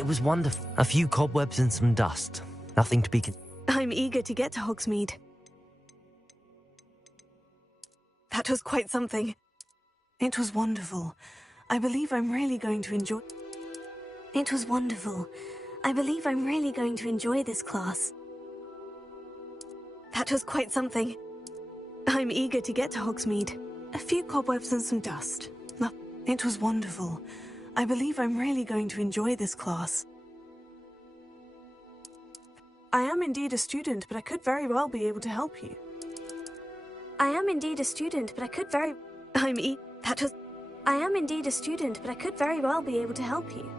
It was wonderful. A few cobwebs and some dust. Nothing to be... I'm eager to get to Hogsmeade. That was quite something. It was wonderful. I believe I'm really going to enjoy... It was wonderful. I believe I'm really going to enjoy this class. That was quite something. I'm eager to get to Hogsmeade. A few cobwebs and some dust. It was wonderful. I believe I'm really going to enjoy this class. I am indeed a student, but I could very well be able to help you. I am indeed a student, but I could very... I am indeed a student, but I could very well be able to help you.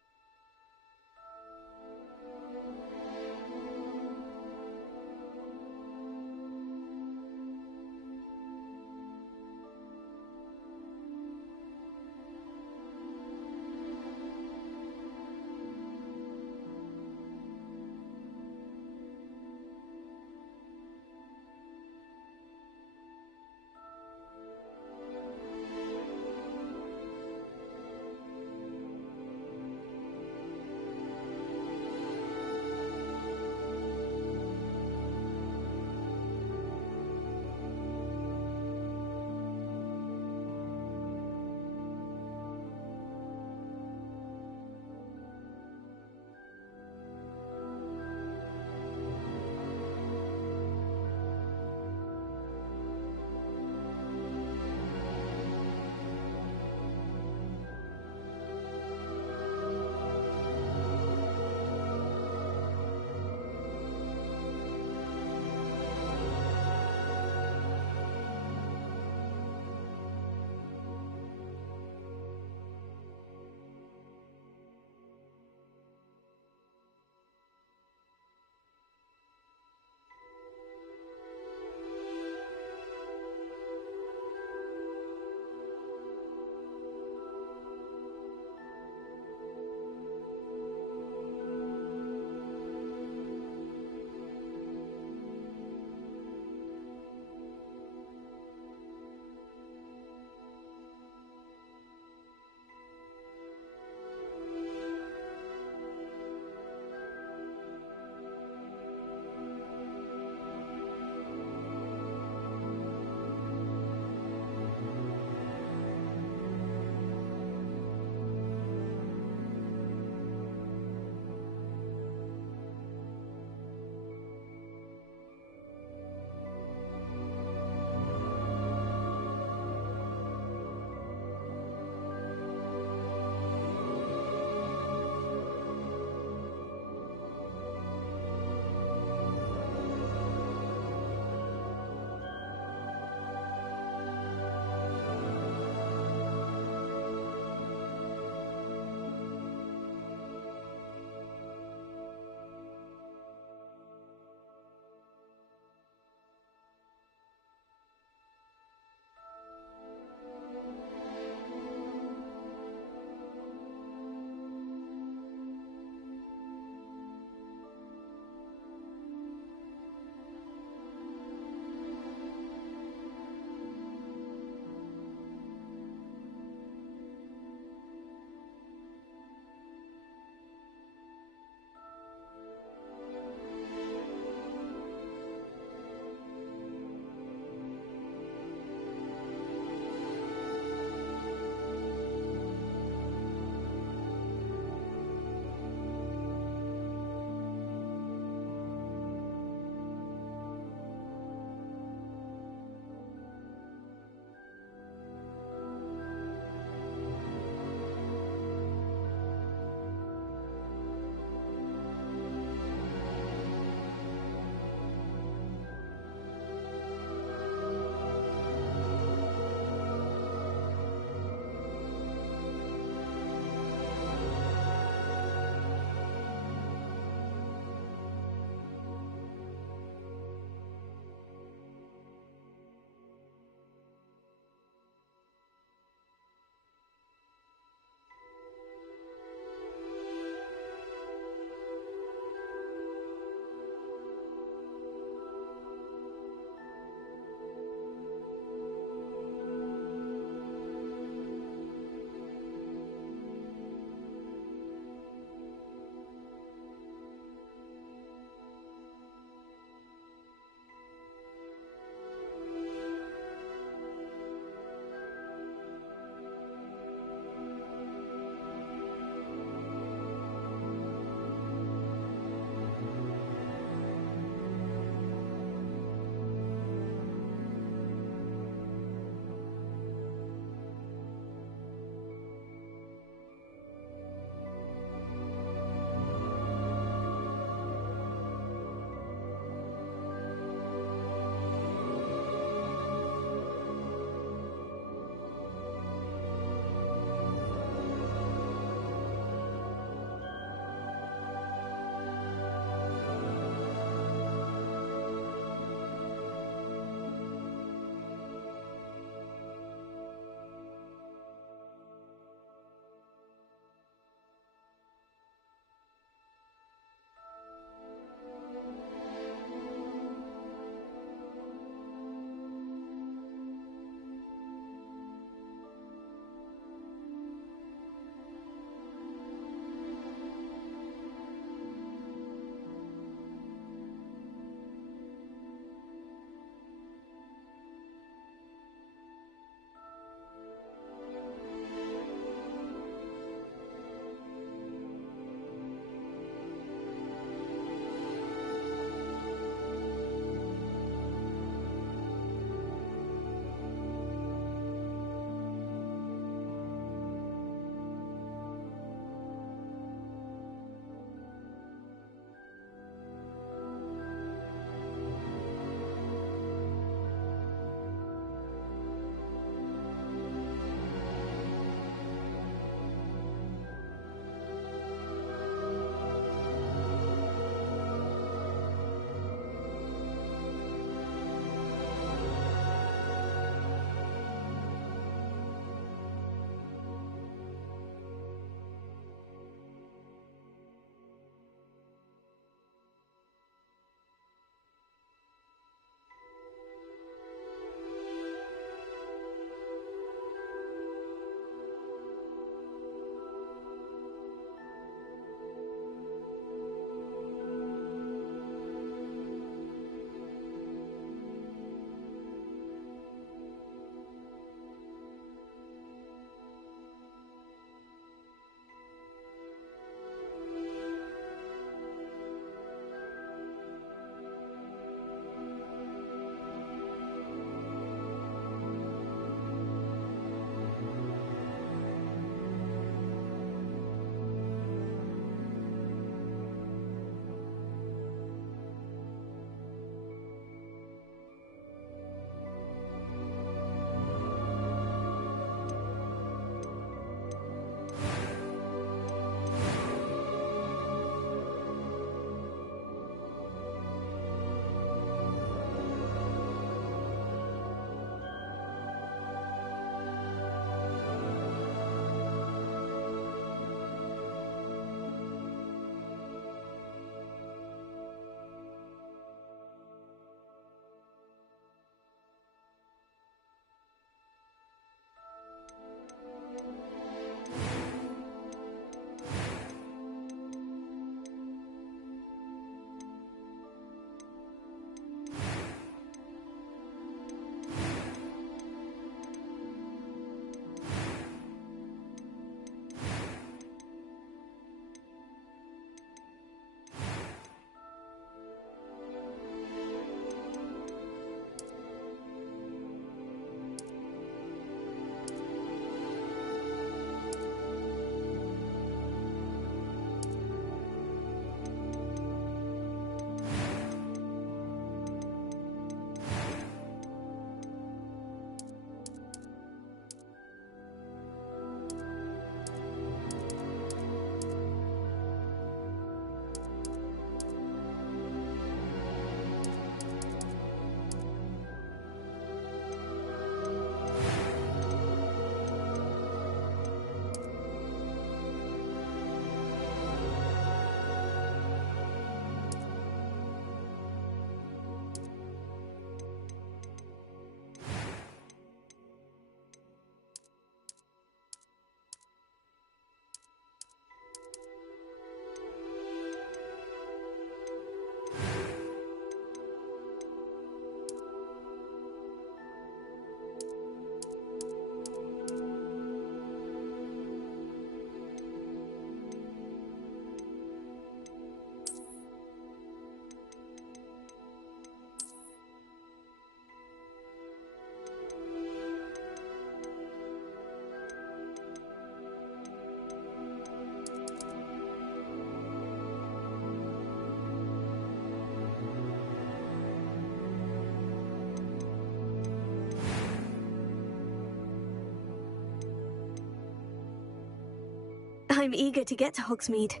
I'm eager to get to Hogsmeade.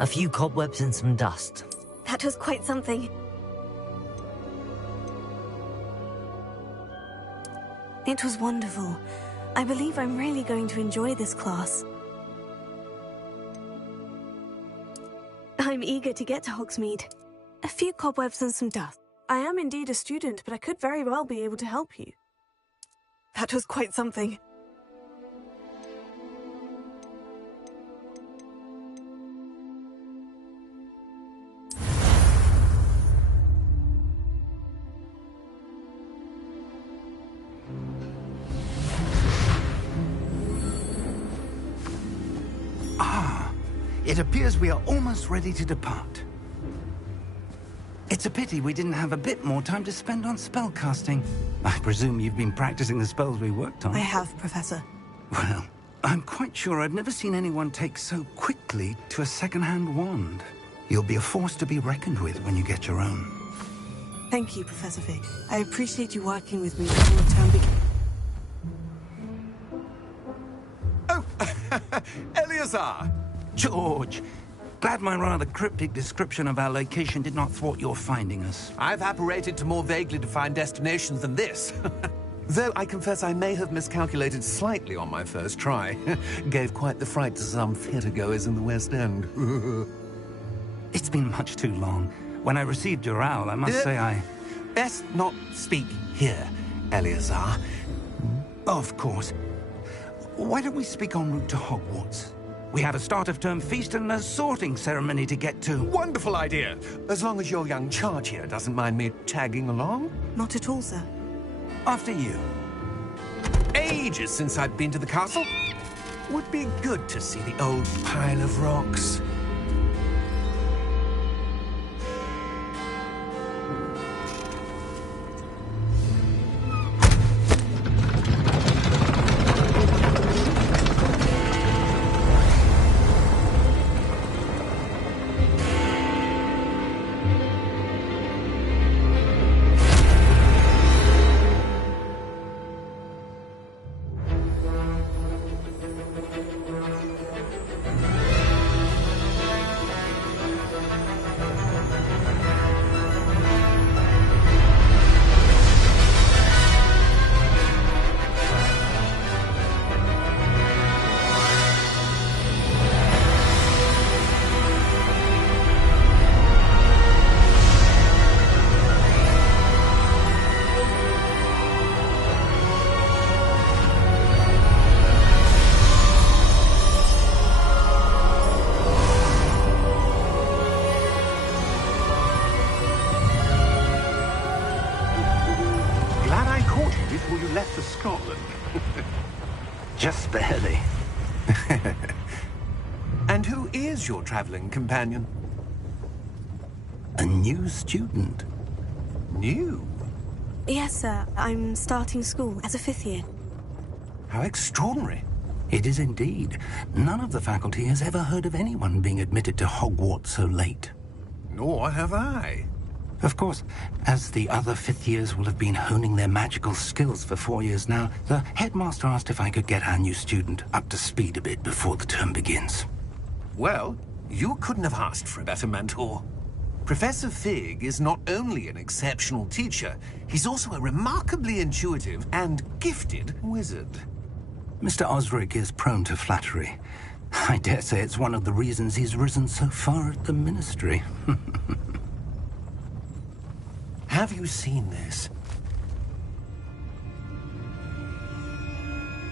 A few cobwebs and some dust. That was quite something. It was wonderful. I believe I'm really going to enjoy this class. I'm eager to get to Hogsmeade. A few cobwebs and some dust. I am indeed a student, but I could very well be able to help you. That was quite something. It appears we are almost ready to depart. It's a pity we didn't have a bit more time to spend on spellcasting. I presume you've been practicing the spells we worked on. I have, Professor. Well, I'm quite sure I've never seen anyone take so quickly to a second-hand wand. You'll be a force to be reckoned with when you get your own. Thank you, Professor Fig. I appreciate you working with me before the term begins. Oh, Eleazar! George! Glad my rather cryptic description of our location did not thwart your finding us. I've apparated to more vaguely defined destinations than this. Though I confess I may have miscalculated slightly on my first try. Gave quite the fright to some theatregoers in the West End. It's been much too long. When I received your owl, I must say I... Best not speak here, Eleazar. Of course. Why don't we speak en route to Hogwarts? We have a start-of-term feast and a sorting ceremony to get to. Wonderful idea! As long as your young charge here doesn't mind me tagging along. Not at all, sir. After you. Ages since I've been to the castle. Would be good to see the old pile of rocks. Just barely. And who is your traveling companion? A new student. New? Yes, sir. I'm starting school as a 5th year. How extraordinary. It is indeed. None of the faculty has ever heard of anyone being admitted to Hogwarts so late. Nor have I. Of course, as the other 5th years will have been honing their magical skills for 4 years now, the headmaster asked if I could get our new student up to speed a bit before the term begins. Well, you couldn't have asked for a better mentor. Professor Fig is not only an exceptional teacher, he's also a remarkably intuitive and gifted wizard. Mr. Osric is prone to flattery. I dare say it's one of the reasons he's risen so far at the Ministry. Have you seen this?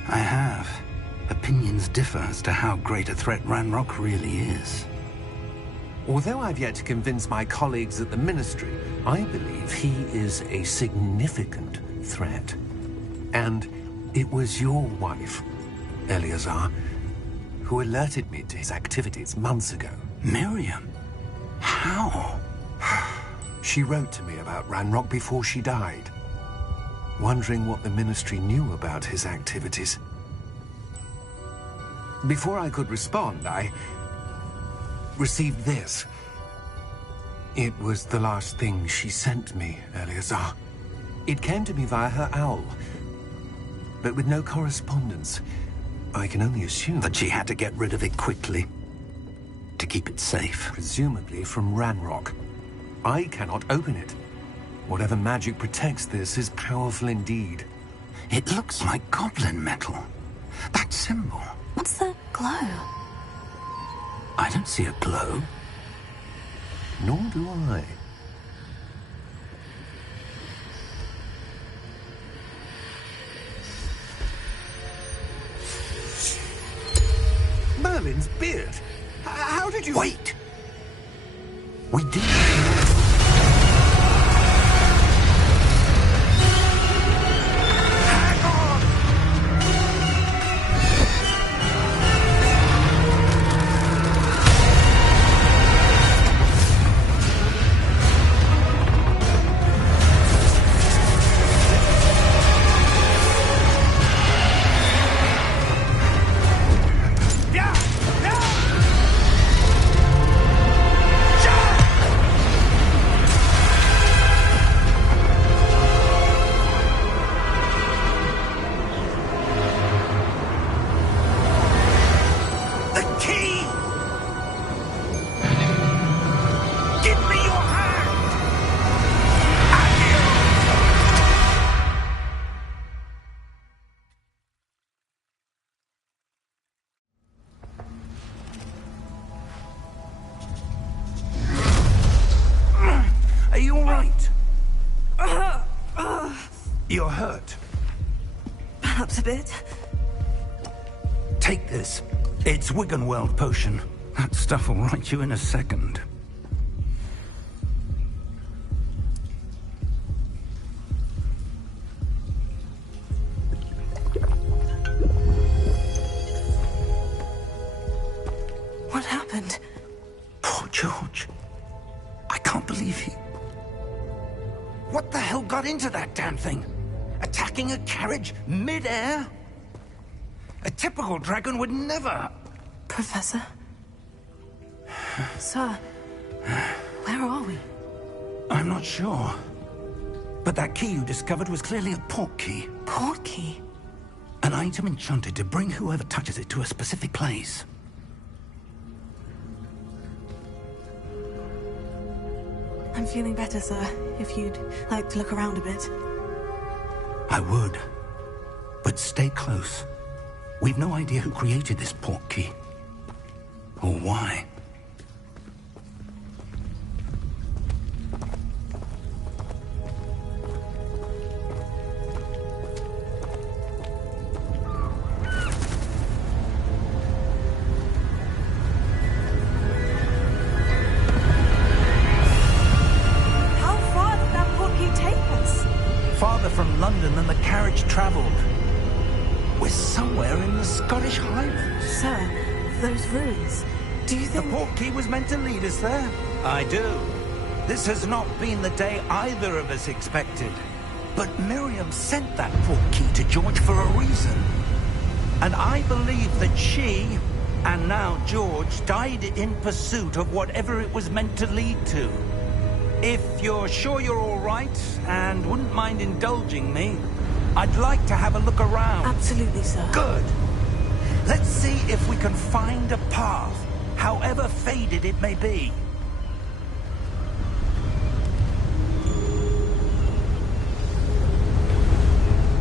I have. Opinions differ as to how great a threat Ranrock really is. Although I've yet to convince my colleagues at the Ministry, I believe he is a significant threat. And it was your wife, Eleazar, who alerted me to his activities months ago. Miriam? How? She wrote to me about Ranrock before she died, wondering what the Ministry knew about his activities. Before I could respond, I received this. It was the last thing she sent me, Eleazar. It came to me via her owl, but with no correspondence. I can only assume That she had to get rid of it quickly to keep it safe. presumably from Ranrock. I cannot open it. Whatever magic protects this is powerful indeed. It looks like goblin metal. That symbol. What's the glow? I don't see a glow. Nor do I. Merlin's beard? How did you... Wait! We do. You're hurt. Perhaps a bit. Take this. It's Wiggenweld potion. That stuff will right you in a second. What happened? Poor George. I can't believe he... What the hell got into that damn thing? Attacking a carriage mid-air? A typical dragon would never... Professor? Sir, where are we? I'm not sure. But that key you discovered was clearly a port key. Port key? An item enchanted to bring whoever touches it to a specific place. I'm feeling better, sir, if you'd like to look around a bit. I would. But stay close. We've no idea who created this port key. Or why. How far did that port key take us? Farther from London than the carriage travelled. We're somewhere in the Scottish Highlands. Sir, those ruins. Do you The think... port key was meant to lead us there? I do. This has not been the day either of us expected. But Miriam sent that port key to George for a reason. And I believe that she, and now George, died in pursuit of whatever it was meant to lead to. If you're sure you're all right, and wouldn't mind indulging me, I'd like to have a look around. Absolutely, sir. Good. Let's see if we can find a path, however faded it may be.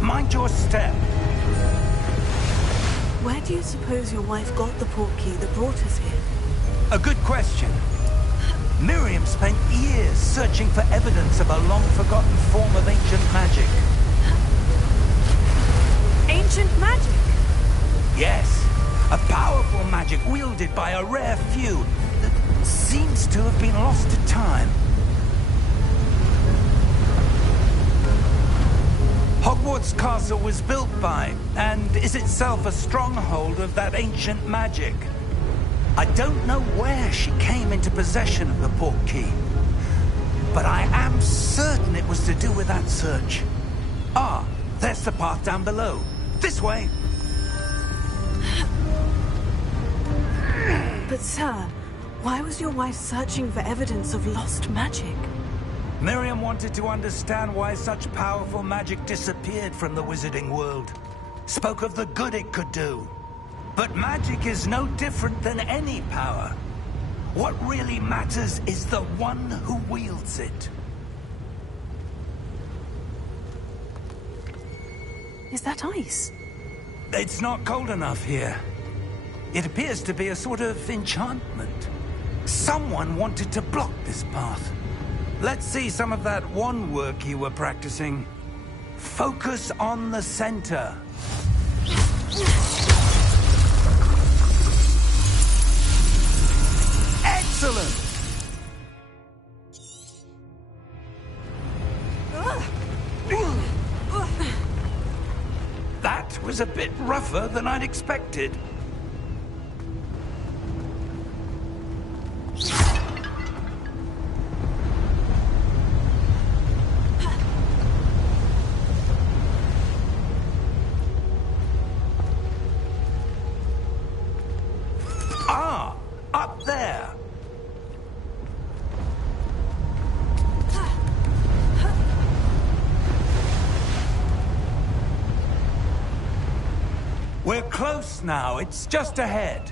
Mind your step. Where do you suppose your wife got the port key that brought us here? A good question. Miriam spent years searching for evidence of a long-forgotten form of ancient magic. Ancient magic? Yes, a powerful magic wielded by a rare few that seems to have been lost to time. Hogwarts Castle was built by, and is itself a stronghold of that ancient magic. I don't know where she came into possession of the port key, but I am certain it was to do with that search. Ah, there's the path down below. This way. But, sir, Why was your wife searching for evidence of lost magic? Miriam wanted to understand why such powerful magic disappeared from the wizarding world. Spoke of the good it could do. But magic is no different than any power. What really matters is the one who wields it. Is that ice? It's not cold enough here. It appears to be a sort of enchantment. Someone wanted to block this path. Let's see some of that wand work you were practicing. Focus on the center. Excellent! That was a bit rougher than I'd expected. Ah, up there. We're close now. It's just ahead.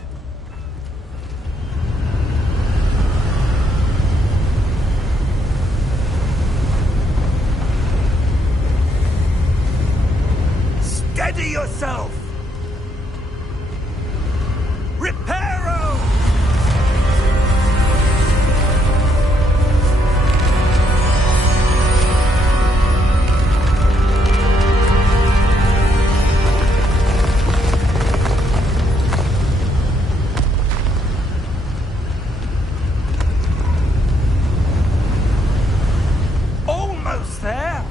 Steady yourself! Reparo! Almost there!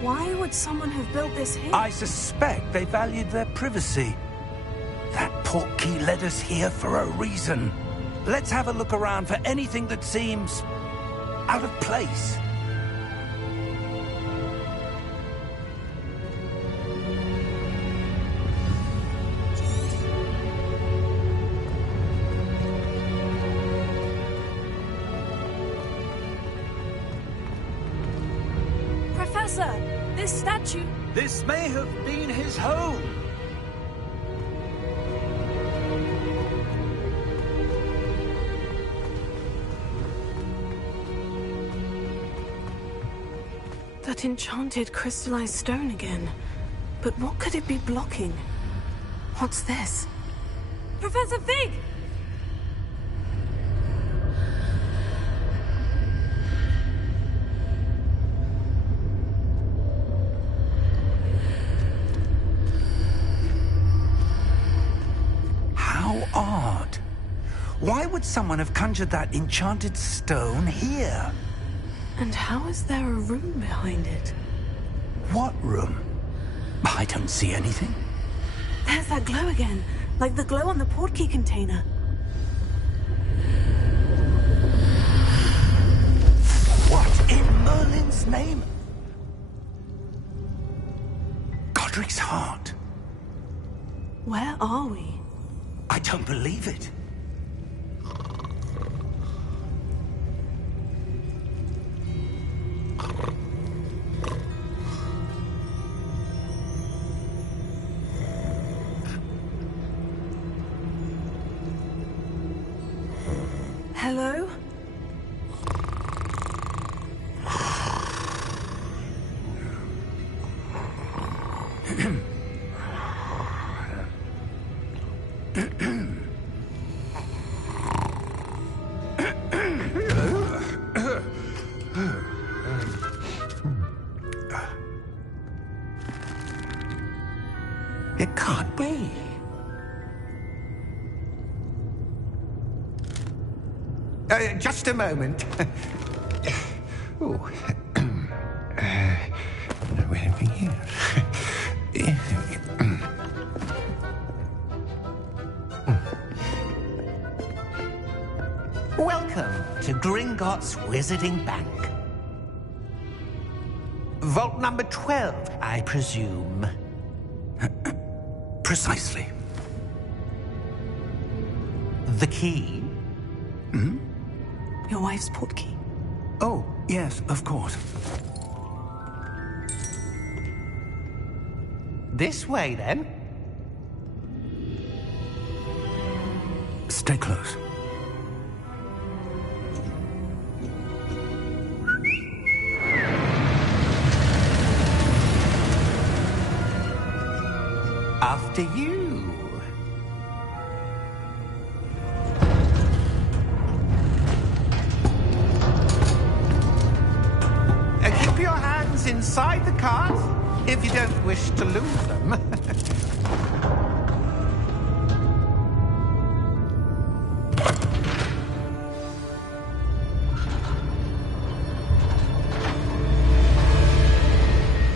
Why would someone have built this here? I suspect they valued their privacy. That portkey led us here for a reason. Let's have a look around for anything that seems out of place. Professor, this statue... This may have been his home. That enchanted crystallized stone again. But what could it be blocking? What's this? Professor Fig! How odd. Why would someone have conjured that enchanted stone here? And how is there a room behind it? What room? I don't see anything. There's that glow again, like the glow on the portkey container. What in Merlin's name? Godric's heart. Where are we? I don't believe it. Hello? It can't be. Just a moment. Oh. Anything here? Welcome to Gringotts Wizarding Bank. Vault number 12, I presume. Precisely. The key? Hmm? Your wife's portkey. Oh, yes, of course. This way, then. Stay close. After you. Keep your hands inside the cart if you don't wish to lose them.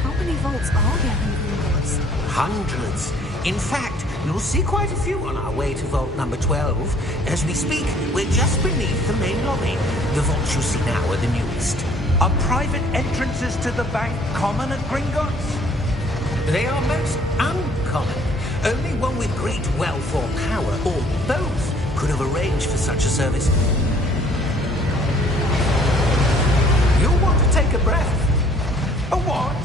How many vaults are there in Gringotts? Hundreds. In fact, you'll see quite a few on our way to vault number 12. As we speak, we're just beneath the main lobby. The vaults you see now are the newest. Are private entrances to the bank common at Gringotts? They are most uncommon. Only one with great wealth or power, or both, could have arranged for such a service. You'll want to take a breath. A what?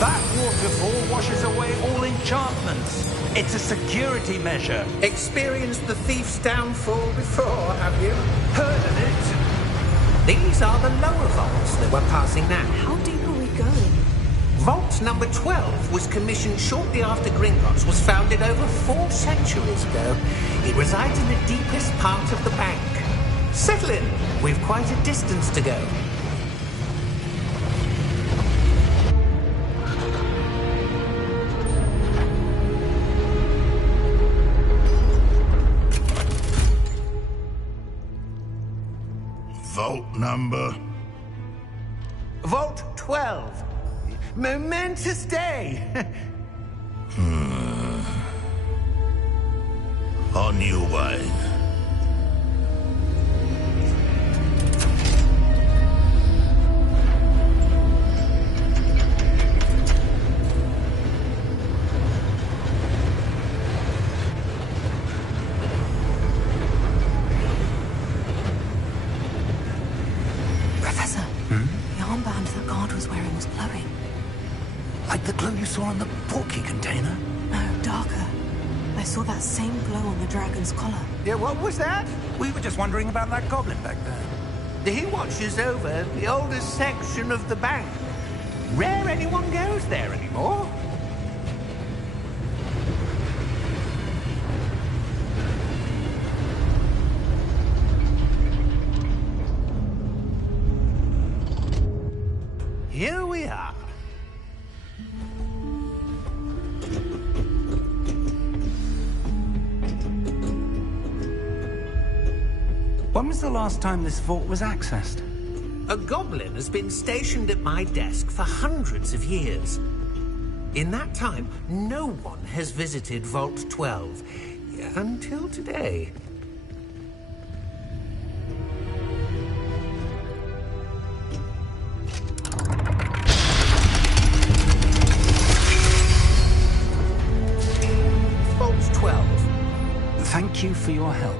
That waterfall washes away all enchantments. It's a security measure. Experienced the thief's downfall before, have you? Heard of it? These are the lower vaults that we're passing now. How deep are we going? Vault number 12 was commissioned shortly after Gringotts was founded over 4 centuries ago. It resides in the deepest part of the bank. Settle in. We've quite a distance to go. Vault number? Vault 12. Momentous day. On your way. Professor, the armband that guard was wearing was glowing. Like the glow you saw on the portkey container? No, darker. I saw that same glow on the dragon's collar. Yeah, what was that? We were just wondering about that goblin back there. He watches over the oldest section of the bank. Rare anyone goes there anymore. Here we are. When was the last time this vault was accessed? A goblin has been stationed at my desk for hundreds of years. In that time, no one has visited Vault 12. Until today. Vault 12. Thank you for your help.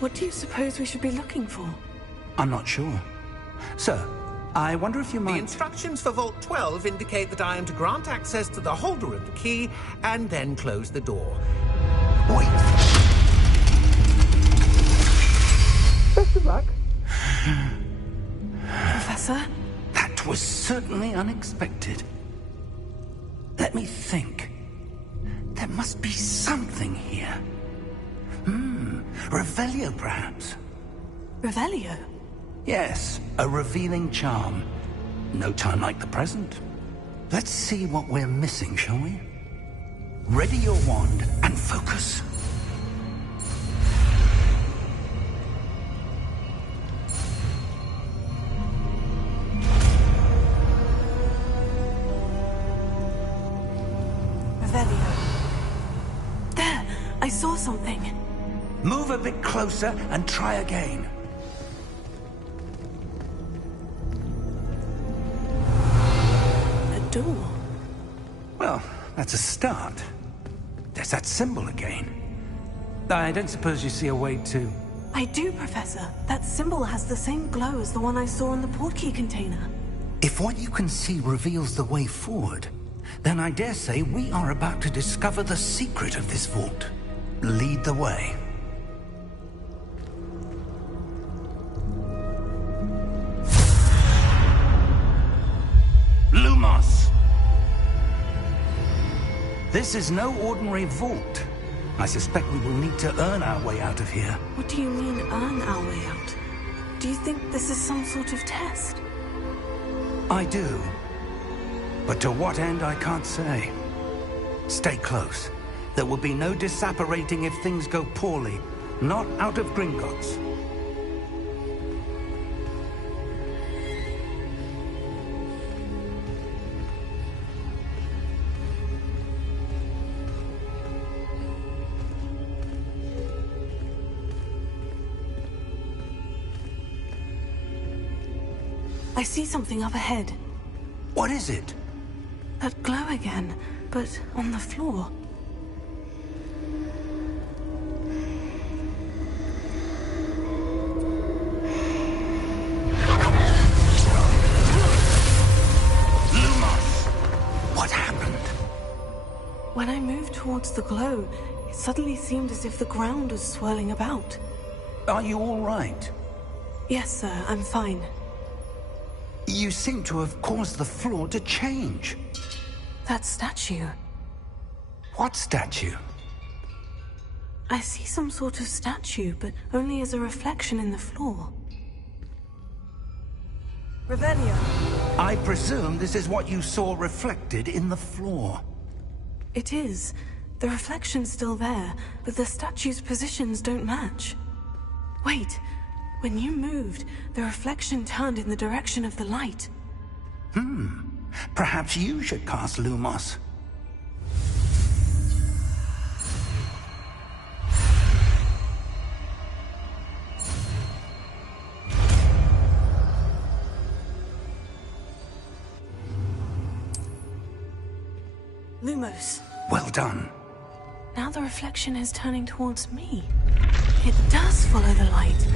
What do you suppose we should be looking for? I'm not sure. Sir, I wonder if you The might... instructions for Vault 12 indicate that I am to grant access to the holder of the key and then close the door. Wait! Best of luck. Professor? That was certainly unexpected. Let me think. There must be something here. Revelio, perhaps? Revelio? Yes, a revealing charm. No time like the present. Let's see what we're missing, shall we? Ready your wand and focus. saw something. Move a bit closer and try again. A door. Well, that's a start. There's that symbol again. I don't suppose you see a way to... I do, Professor. That symbol has the same glow as the one I saw in the portkey container. If what you can see reveals the way forward, then I dare say we are about to discover the secret of this vault. Lead the way. Lumos! This is no ordinary vault. I suspect we will need to earn our way out of here. What do you mean, earn our way out? Do you think this is some sort of test? I do. But to what end, I can't say. Stay close. There will be no disapparating if things go poorly. Not out of Gringotts. I see something up ahead. What is it? That glow again, but on the floor. Lumos! What happened? When I moved towards the glow, it suddenly seemed as if the ground was swirling about. Are you all right? Yes, sir, I'm fine. You seem to have caused the floor to change. That statue. What statue? I see some sort of statue, but only as a reflection in the floor. Revelio. I presume this is what you saw reflected in the floor. It is. The reflection's still there, but the statue's positions don't match. Wait. When you moved, the reflection turned in the direction of the light. Perhaps you should cast Lumos. Lumos. Well done. Now the reflection is turning towards me. It does follow the light.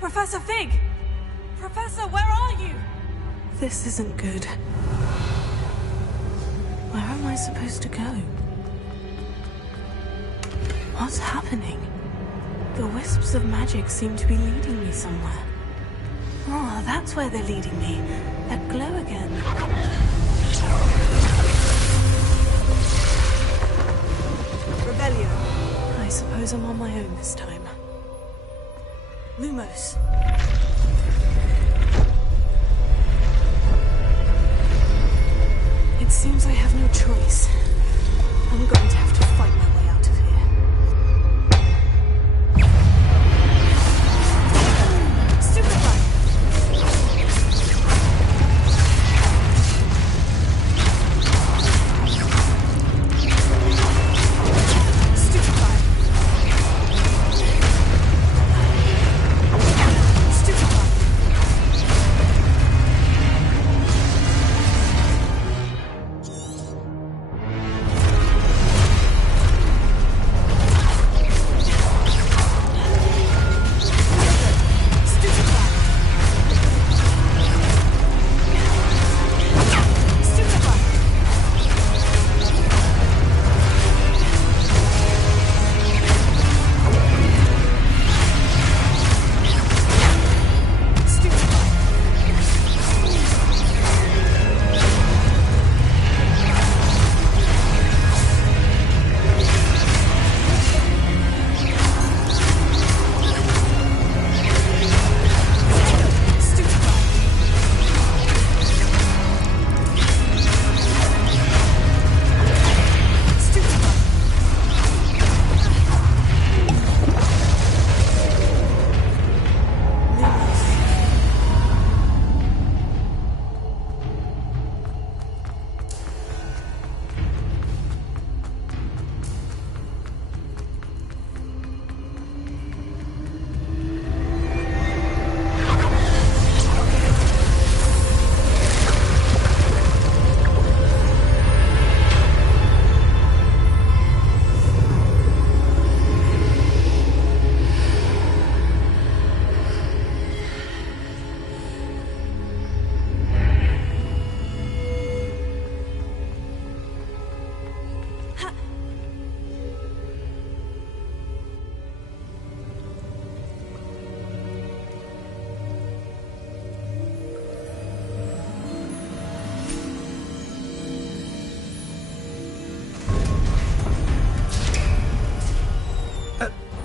Professor Fig! Professor, where are you? This isn't good. Where am I supposed to go? What's happening? The wisps of magic seem to be leading me somewhere. Oh, that's where they're leading me. That glow again. Rebellion. I suppose I'm on my own this time. Lumos. It seems I have no choice. I'm going to have to fight my way out of here. Stupefy!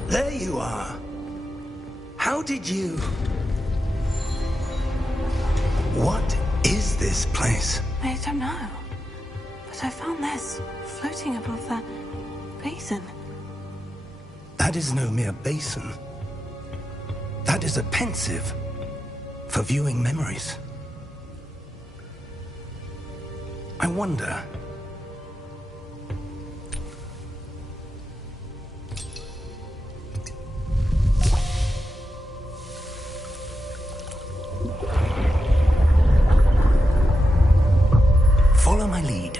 There you are. How did you... What is this place? I don't know. But I found this floating above that basin. That is no mere basin. That is a pensive for viewing memories. I wonder... Follow my lead.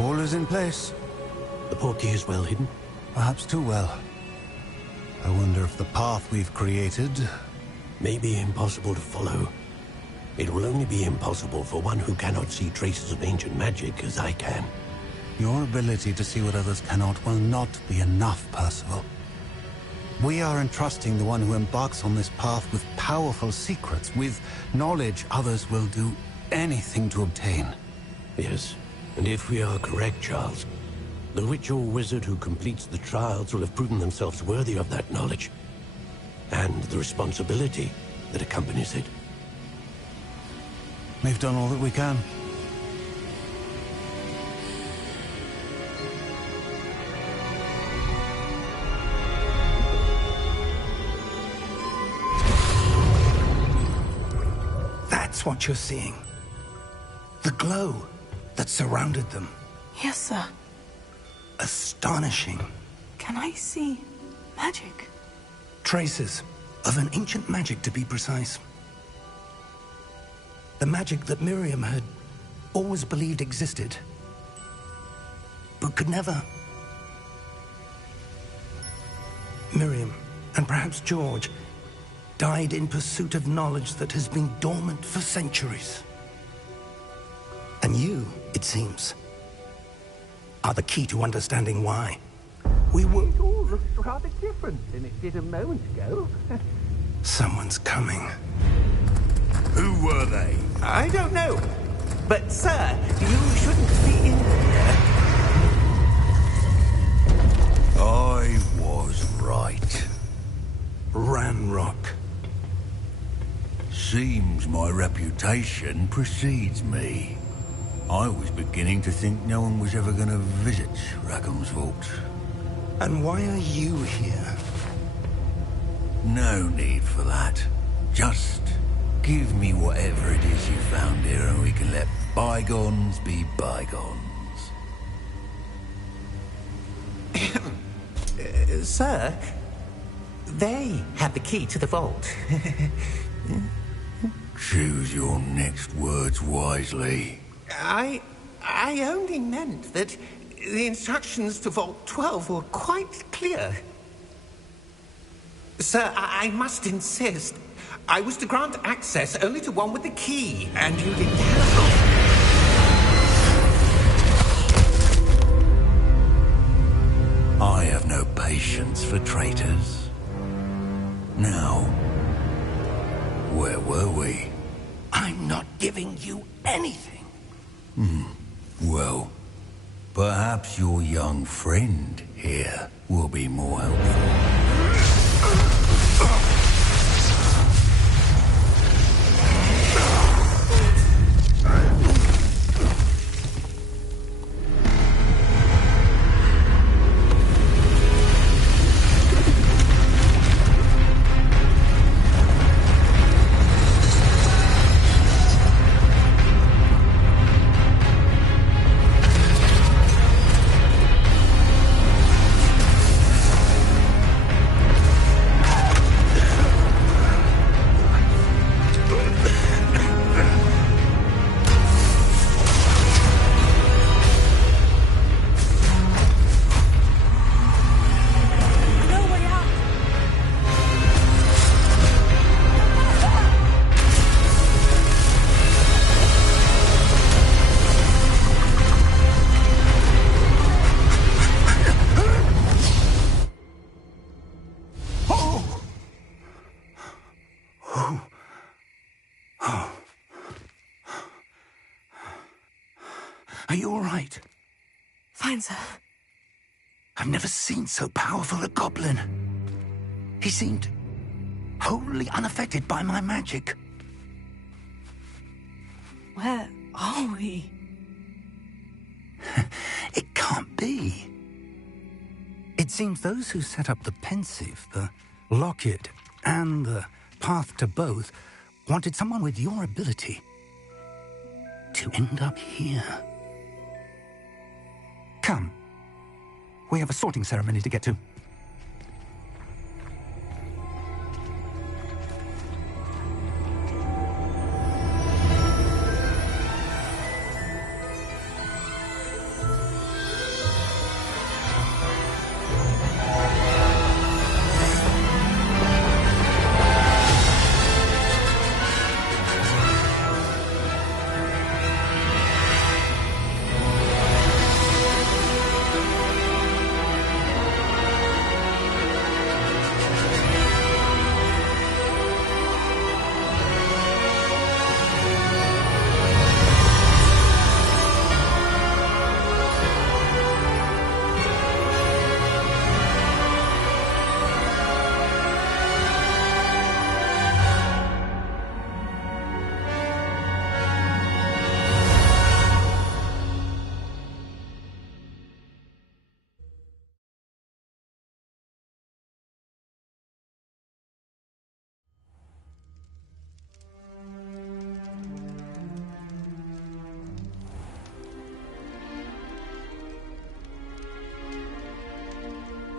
All is in place. The portkey is well hidden. Perhaps too well. I wonder if the path we've created... May be impossible to follow. It will only be impossible for one who cannot see traces of ancient magic as I can. Your ability to see what others cannot will not be enough, Percival. We are entrusting the one who embarks on this path with powerful secrets, with knowledge others will do anything to obtain. Yes, and if we are correct, Charles, the witch or wizard who completes the trials will have proven themselves worthy of that knowledge, and the responsibility that accompanies it. We've done all that we can. That's what you're seeing. The glow that surrounded them. Yes, sir. Astonishing. Can I see magic? Traces Of an ancient magic, to be precise. The magic that Miriam had always believed existed, but could never. Miriam, and perhaps George, died in pursuit of knowledge that has been dormant for centuries. And you, it seems, are the key to understanding why. It all looks rather different than it did a moment ago. Someone's coming. Who were they? I don't know. But, sir, you shouldn't be in here. I was right. Ranrock. Seems my reputation precedes me. I was beginning to think no one was ever going to visit Rackham's vault. And why are you here? No need for that. Just give me whatever it is you found here and we can let bygones be bygones. Sir, they have the key to the vault. Choose your next words wisely. I only meant that the instructions to Vault 12 were quite clear. Sir, I must insist. I was to grant access only to one with the key, and you didn't have. I have no patience for traitors. Now, where were we? I'm not giving you anything. Well, perhaps your young friend here will be more helpful. Are you all right? Fine, sir. I've never seen so powerful a goblin. He seemed wholly unaffected by my magic. Where are we? It can't be. It seems those who set up the pensive, the locket, and the path to both wanted someone with your ability to end up here. Come. We have a sorting ceremony to get to.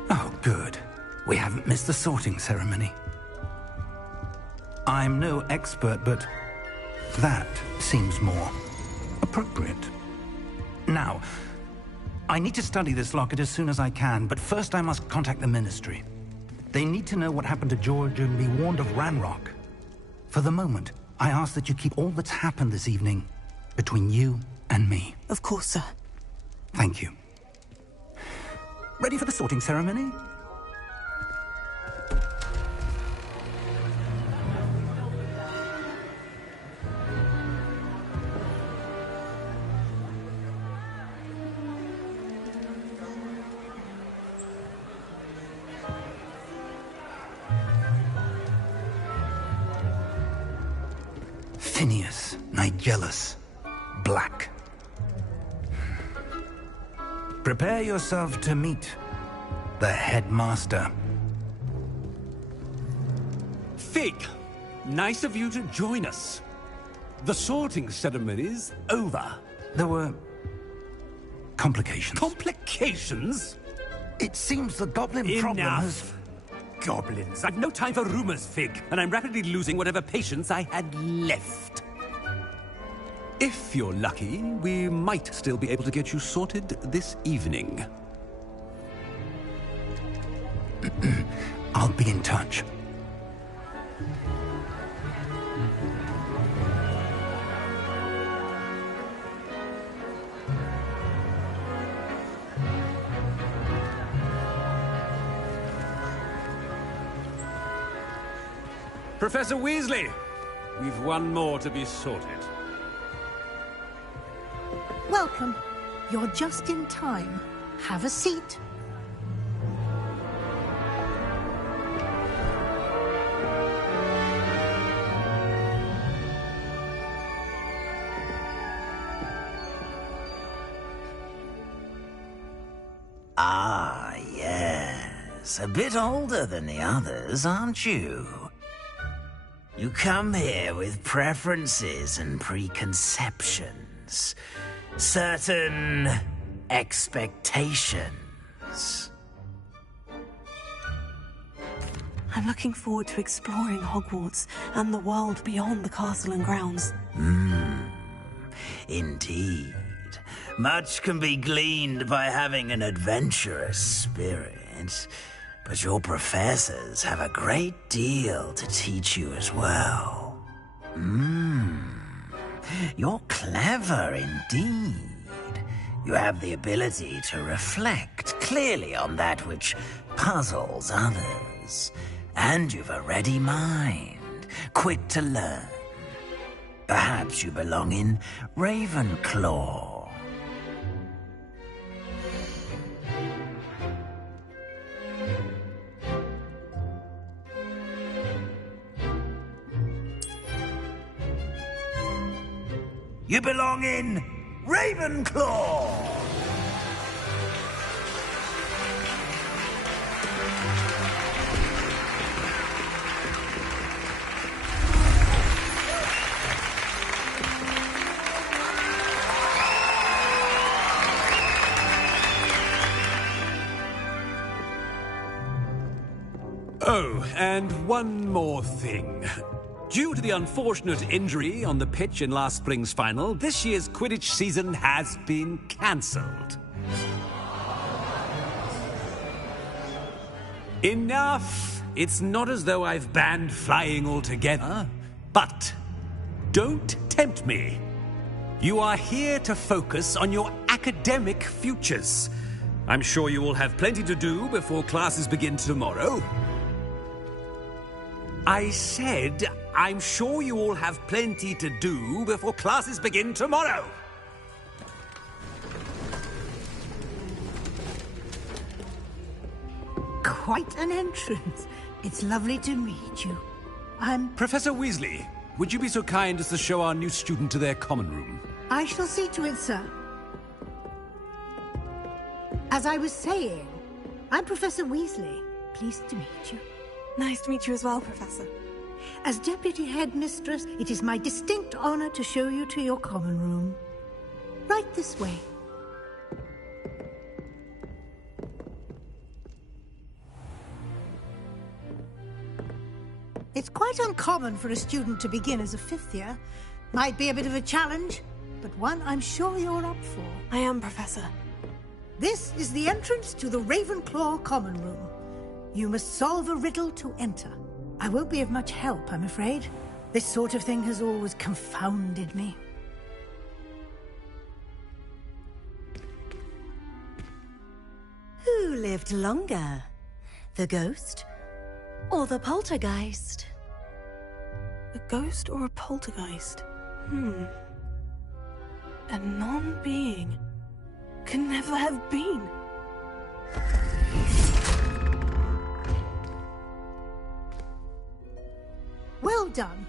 Oh, good. We haven't missed the sorting ceremony. I'm no expert, but that seems more appropriate. Now, I need to study this locket as soon as I can, but first I must contact the Ministry. They need to know what happened to George and be warned of Ranrock. For the moment, I ask that you keep all that's happened this evening between you and me. Of course, sir. Thank you. Ready for the sorting ceremony? Phineas, Nigellus, Black. Prepare yourself to meet the headmaster. Fig, nice of you to join us. The sorting ceremony's over. There were complications. Complications? It seems the goblin problem has... Enough! Goblins. I've no time for rumors, Fig, and I'm rapidly losing whatever patience I had left. If you're lucky, we might still be able to get you sorted this evening. I'll be in touch. Professor Weasley, we've one more to be sorted. Welcome. You're just in time. Have a seat. Ah, yes. A bit older than the others, aren't you? You come here with preferences and preconceptions. Certain expectations. I'm looking forward to exploring Hogwarts and the world beyond the castle and grounds. Indeed. Much can be gleaned by having an adventurous spirit, but your professors have a great deal to teach you as well. You're clever indeed. You have the ability to reflect clearly on that which puzzles others. And you've a ready mind, quick to learn. Perhaps you belong in Ravenclaw. You belong in Ravenclaw! Oh, and one more thing. Due to the unfortunate injury on the pitch in last spring's final, this year's Quidditch season has been cancelled. Enough! It's not as though I've banned flying altogether, but don't tempt me. You are here to focus on your academic futures. I'm sure you will have plenty to do before classes begin tomorrow. I said, I'm sure you all have plenty to do before classes begin tomorrow. Quite an entrance. It's lovely to meet you. Professor Weasley, would you be so kind as to show our new student to their common room? I shall see to it, sir. As I was saying, I'm Professor Weasley. Pleased to meet you. Nice to meet you as well, Professor. As Deputy Headmistress, it is my distinct honor to show you to your common room. Right this way. It's Quite uncommon for a student to begin as a fifth year. Might be a bit of a challenge, but one I'm sure you're up for. I am, Professor. This is the entrance to the Ravenclaw Common Room. You must solve a riddle to enter. I won't be of much help, I'm afraid. This sort of thing has always confounded me. Who lived longer? The ghost or the poltergeist? A ghost or a poltergeist? A non-being can never have been. Well done.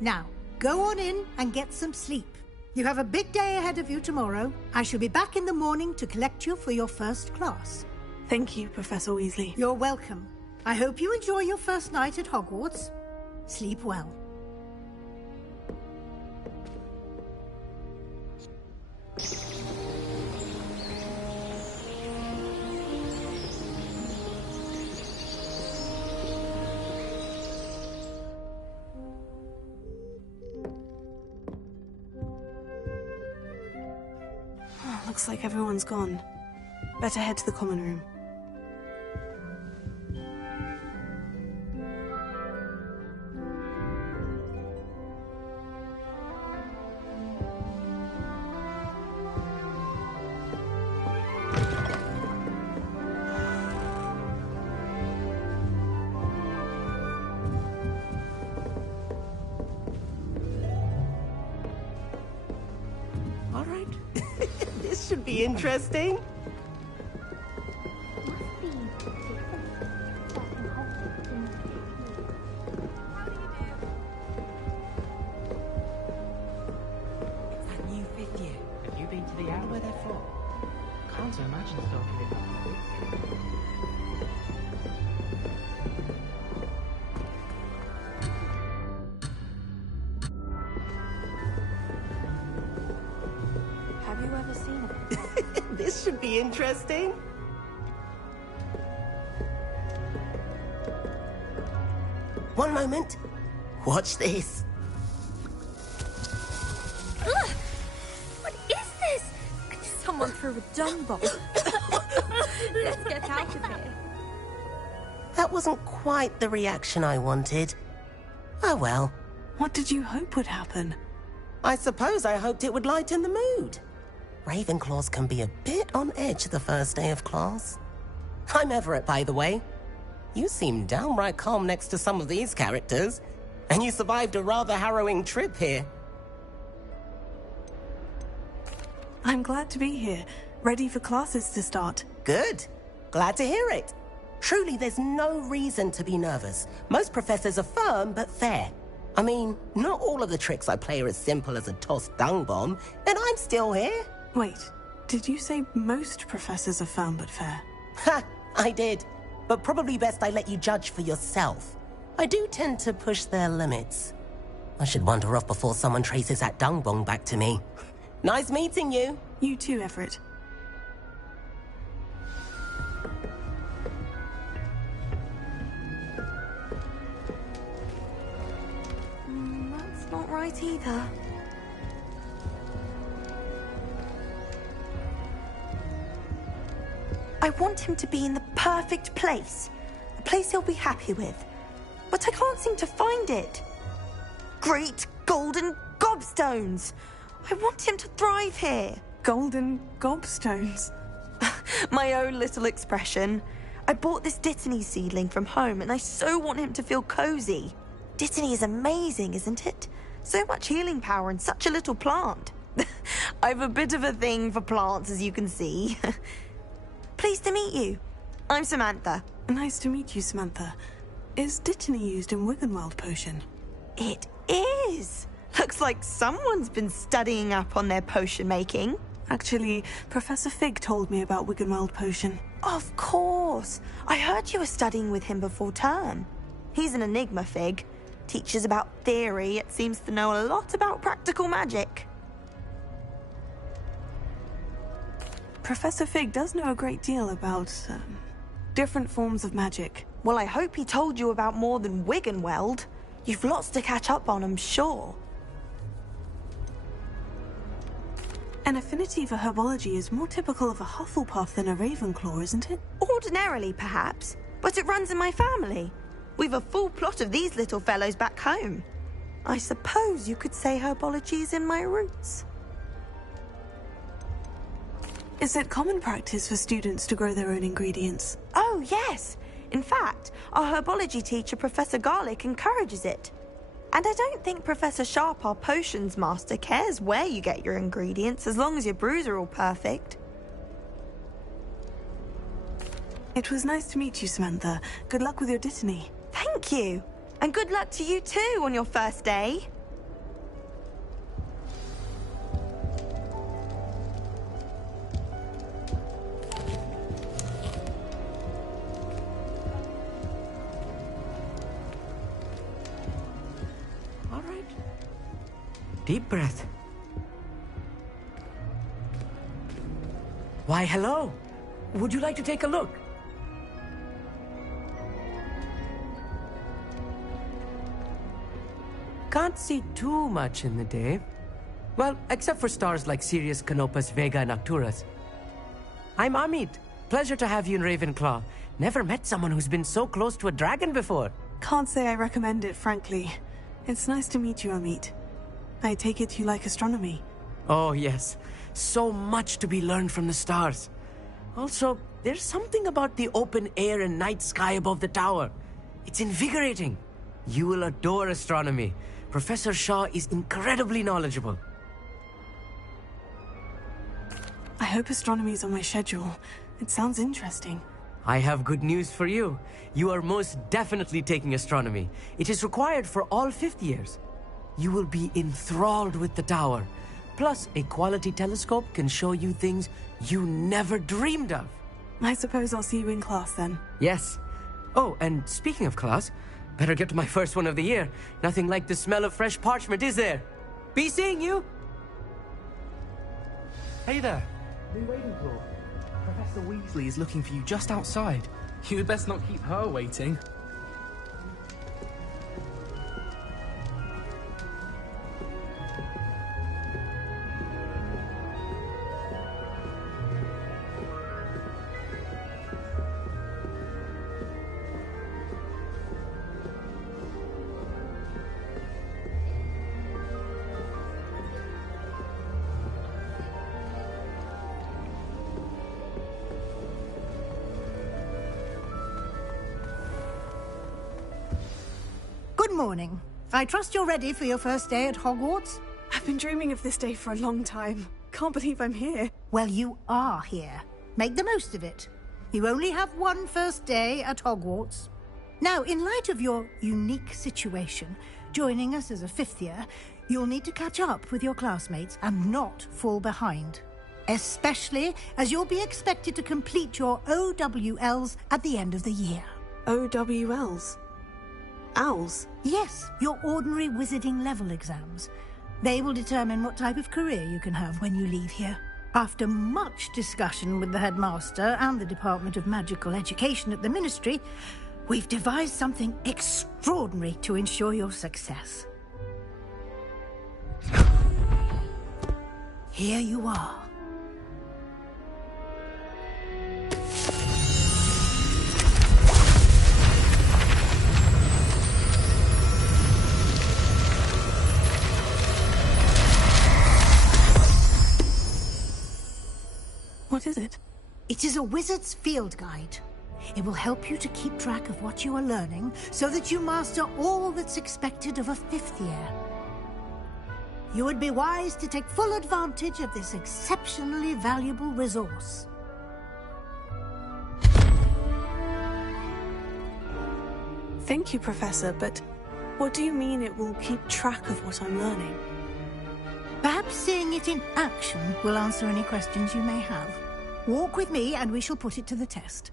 Now, go on in and get some sleep. You have a big day ahead of you tomorrow. I shall be back in the morning to collect you for your first class. Thank you, Professor Weasley. You're welcome. I hope you enjoy your first night at Hogwarts. Sleep well. Looks like everyone's gone. Better head to the common room. All right. This should be interesting. Have you ever seen it? This should be interesting. One moment. Watch this. Ugh! What is this? Someone threw a dung bomb. Let's get out of here. That wasn't quite the reaction I wanted. Oh well. What did you hope would happen? I suppose I hoped it would lighten the mood. Ravenclaws can be a bit on edge the first day of class. I'm Everett, by the way. You seem downright calm next to some of these characters, and you survived a rather harrowing trip here. I'm glad to be here, ready for classes to start. Good. Glad to hear it. Truly, there's no reason to be nervous. Most professors are firm but fair. I mean, not all of the tricks I play are as simple as a tossed dung bomb, and I'm still here. Wait, did you say most professors are firm but fair? Ha! I did. But probably best I let you judge for yourself. I do tend to push their limits. I should wander off before someone traces that dung bomb back to me. Nice meeting you. You too, Everett. That's not right either. I want him to be in the perfect place. A place he'll be happy with. But I can't seem to find it. Great golden gobstones! I want him to thrive here. Golden gobstones? My own little expression. I bought this Dittany seedling from home and I so want him to feel cozy. Dittany is amazing, isn't it? So much healing power in such a little plant. I've a bit of a thing for plants, as you can see. Pleased to meet you. I'm Samantha. Nice to meet you, Samantha. Is Dittany used in Wiggenweld potion? It is. Looks like someone's been studying up on their potion making. Actually, Professor Fig told me about Wiggenweld potion. Of course. I heard you were studying with him before term. He's an enigma, Fig. Teaches about theory, yet seems to know a lot about practical magic. Professor Fig does know a great deal about different forms of magic. Well, I hope he told you about more than Wiggenweld. You've lots to catch up on, I'm sure. An affinity for herbology is more typical of a Hufflepuff than a Ravenclaw, isn't it? Ordinarily, perhaps, but it runs in my family. We've a full plot of these little fellows back home. I suppose you could say herbology is in my roots. Is it common practice for students to grow their own ingredients? Oh, yes. In fact, our herbology teacher, Professor Garlick, encourages it. And I don't think Professor Sharp, our potions master, cares where you get your ingredients, as long as your brews are all perfect. It was nice to meet you, Samantha. Good luck with your Dittany. Thank you. And good luck to you too on your first day. All right. Deep breath. Why, hello. Would you like to take a look? Can't see too much in the day. Well, except for stars like Sirius, Canopus, Vega, and Arcturus. I'm Amit. Pleasure to have you in Ravenclaw. Never met someone who's been so close to a dragon before. Can't say I recommend it, frankly. It's nice to meet you, Amit. I take it you like astronomy. Oh, yes. So much to be learned from the stars. Also, there's something about the open air and night sky above the tower. It's invigorating. You will adore astronomy. Professor Shaw is incredibly knowledgeable. I hope astronomy is on my schedule. It sounds interesting. I have good news for you. You are most definitely taking astronomy. It is required for all 5th years. You will be enthralled with the tower. Plus, a quality telescope can show you things you never dreamed of. I suppose I'll see you in class then. Yes. Oh, and speaking of class, better get to my first one of the year. Nothing like the smell of fresh parchment, is there? Be seeing you! Hey there. New Ravenclaw. Professor Weasley is looking for you just outside. You'd best not keep her waiting. Good morning. I trust you're ready for your first day at Hogwarts? I've been dreaming of this day for a long time. Can't believe I'm here. Well, you are here. Make the most of it. You only have one first day at Hogwarts. Now, in light of your unique situation, joining us as a 5th year, you'll need to catch up with your classmates and not fall behind. Especially as you'll be expected to complete your OWLs at the end of the year. OWLs? Owls? Yes, your ordinary wizarding level exams. They will determine what type of career you can have when you leave here. After much discussion with the headmaster and the Department of Magical Education at the Ministry, we've devised something extraordinary to ensure your success. Here you are. What is it? It is a wizard's field guide. It will help you to keep track of what you are learning so that you master all that's expected of a 5th year. You would be wise to take full advantage of this exceptionally valuable resource. Thank you, Professor, but what do you mean it will keep track of what I'm learning? Perhaps seeing it in action will answer any questions you may have. Walk with me and we shall put it to the test.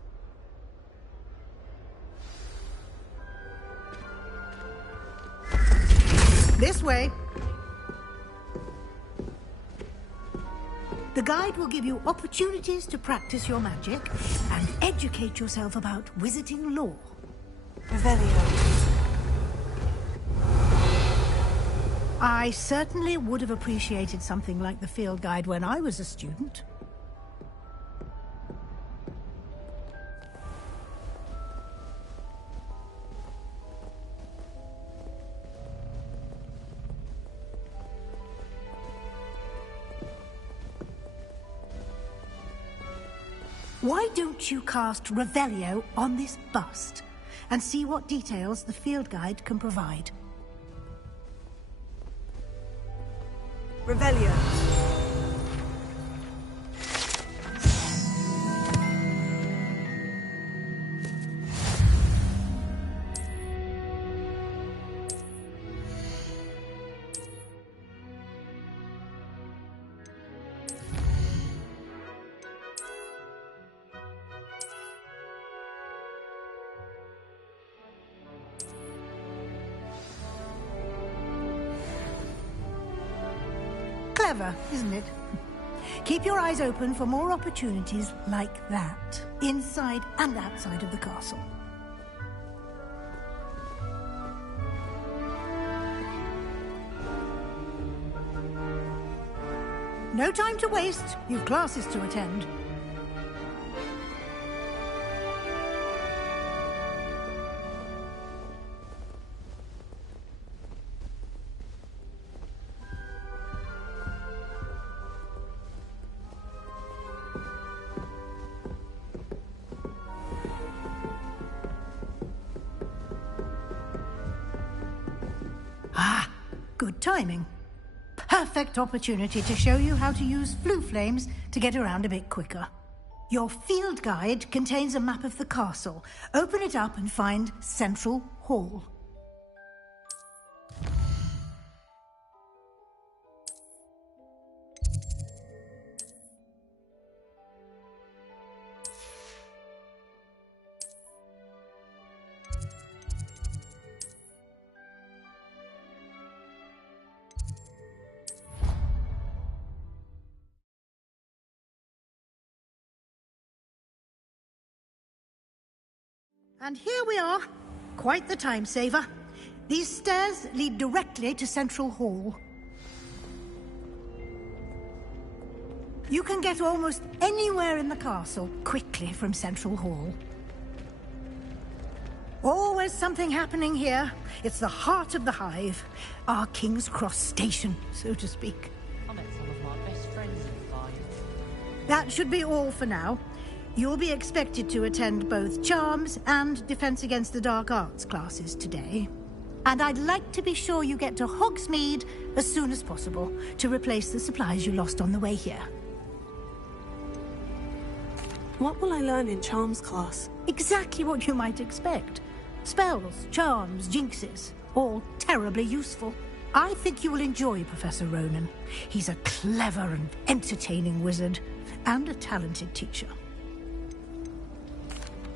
This way. The guide will give you opportunities to practice your magic and educate yourself about wizarding lore. Revelio. I certainly would have appreciated something like the field guide when I was a student. Why don't you cast Revelio on this bust and see what details the field guide can provide? Revelio. Clever, isn't it? Keep your eyes open for more opportunities like that, inside and outside of the castle. No time to waste. You've classes to attend. Good timing. Perfect opportunity to show you how to use flue flames to get around a bit quicker. Your field guide contains a map of the castle. Open it up and find Central Hall. And here we are. Quite the time saver. These stairs lead directly to Central Hall. You can get almost anywhere in the castle quickly from Central Hall. Always something happening here. It's the heart of the Hive. Our King's Cross station, so to speak. I met some of my best friends in the fire. That should be all for now. You'll be expected to attend both Charms and Defense Against the Dark Arts classes today. And I'd like to be sure you get to Hogsmeade as soon as possible to replace the supplies you lost on the way here. What will I learn in Charms class? Exactly what you might expect. Spells, charms, jinxes, all terribly useful. I think you will enjoy Professor Ronan. He's a clever and entertaining wizard, and a talented teacher.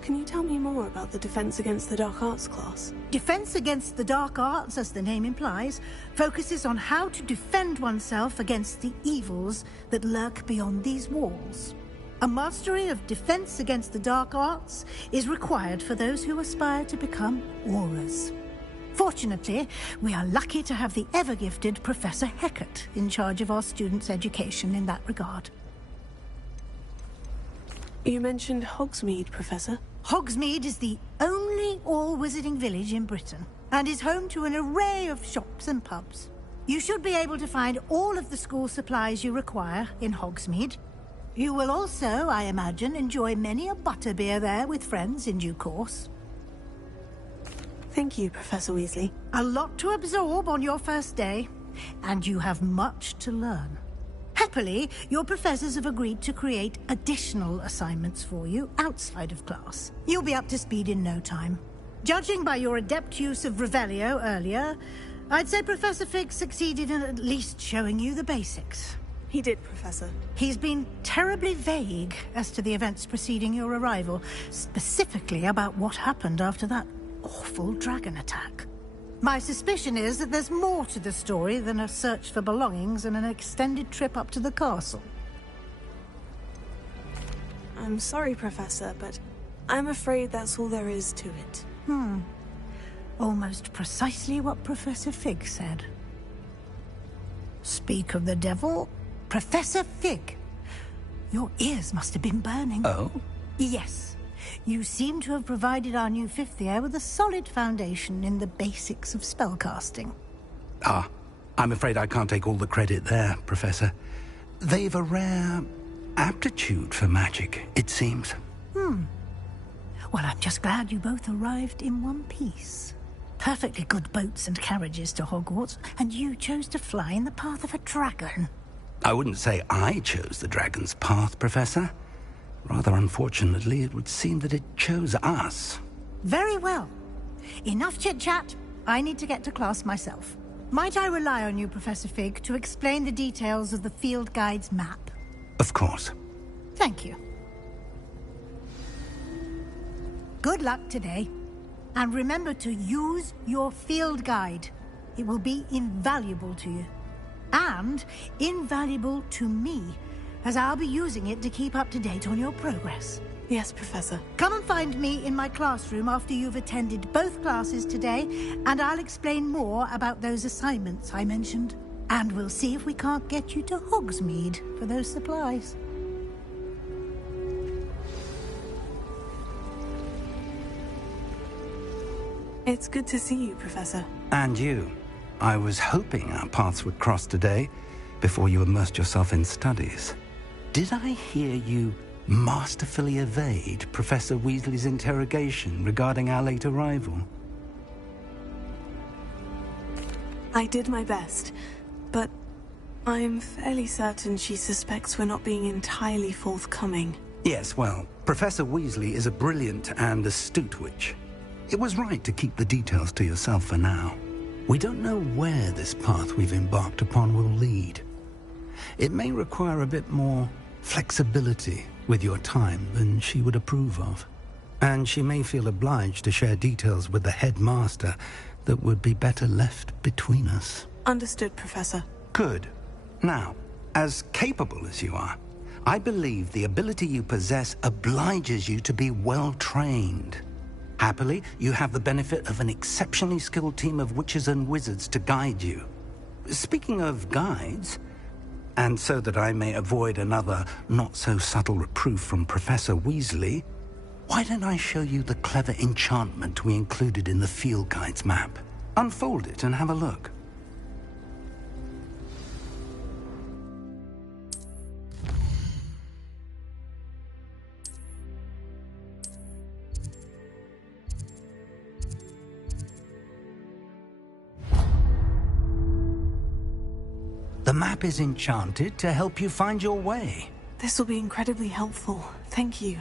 Can you tell me more about the Defense Against the Dark Arts class? Defense Against the Dark Arts, as the name implies, focuses on how to defend oneself against the evils that lurk beyond these walls. A mastery of Defense Against the Dark Arts is required for those who aspire to become Aurors. Fortunately, we are lucky to have the ever-gifted Professor Hecat in charge of our students' education in that regard. You mentioned Hogsmeade, Professor. Hogsmeade is the only all-wizarding village in Britain, and is home to an array of shops and pubs. You should be able to find all of the school supplies you require in Hogsmeade. You will also, I imagine, enjoy many a butterbeer there with friends in due course. Thank you, Professor Weasley. A lot to absorb on your first day, and you have much to learn. Happily, your professors have agreed to create additional assignments for you outside of class. You'll be up to speed in no time. Judging by your adept use of Revelio earlier, I'd say Professor Fig succeeded in at least showing you the basics. He did, Professor. He's been terribly vague as to the events preceding your arrival, specifically about what happened after that awful dragon attack. My suspicion is that there's more to the story than a search for belongings and an extended trip up to the castle. I'm sorry, Professor, but I'm afraid that's all there is to it. Almost precisely what Professor Fig said. Speak of the devil, Professor Fig. Your ears must have been burning. Oh? Yes. You seem to have provided our new fifth year with a solid foundation in the basics of spellcasting. Ah, I'm afraid I can't take all the credit there, Professor. They've a rare aptitude for magic, it seems. Well, I'm just glad you both arrived in one piece. Perfectly good boats and carriages to Hogwarts, and you chose to fly in the path of a dragon. I wouldn't say I chose the dragon's path, Professor. Rather unfortunately, it would seem that it chose us. Very well. Enough chit-chat. I need to get to class myself. Might I rely on you, Professor Fig, to explain the details of the field guide's map? Of course. Thank you. Good luck today. And remember to use your field guide. It will be invaluable to you. And invaluable to me, as I'll be using it to keep up to date on your progress. Yes, Professor. Come and find me in my classroom after you've attended both classes today, and I'll explain more about those assignments I mentioned. And we'll see if we can't get you to Hogsmeade for those supplies. It's good to see you, Professor. And you. I was hoping our paths would cross today, before you immersed yourself in studies. Did I hear you masterfully evade Professor Weasley's interrogation regarding our late arrival? I did my best, but I'm fairly certain she suspects we're not being entirely forthcoming. Yes, well, Professor Weasley is a brilliant and astute witch. It was right to keep the details to yourself for now. We don't know where this path we've embarked upon will lead. It may require a bit more flexibility with your time than she would approve of. And she may feel obliged to share details with the headmaster that would be better left between us. Understood, Professor. Good. Now, as capable as you are, I believe the ability you possess obliges you to be well trained. Happily, you have the benefit of an exceptionally skilled team of witches and wizards to guide you. Speaking of guides, and so that I may avoid another not-so-subtle reproof from Professor Weasley, why don't I show you the clever enchantment we included in the field guide's map? Unfold it and have a look. The map is enchanted to help you find your way. This will be incredibly helpful. Thank you.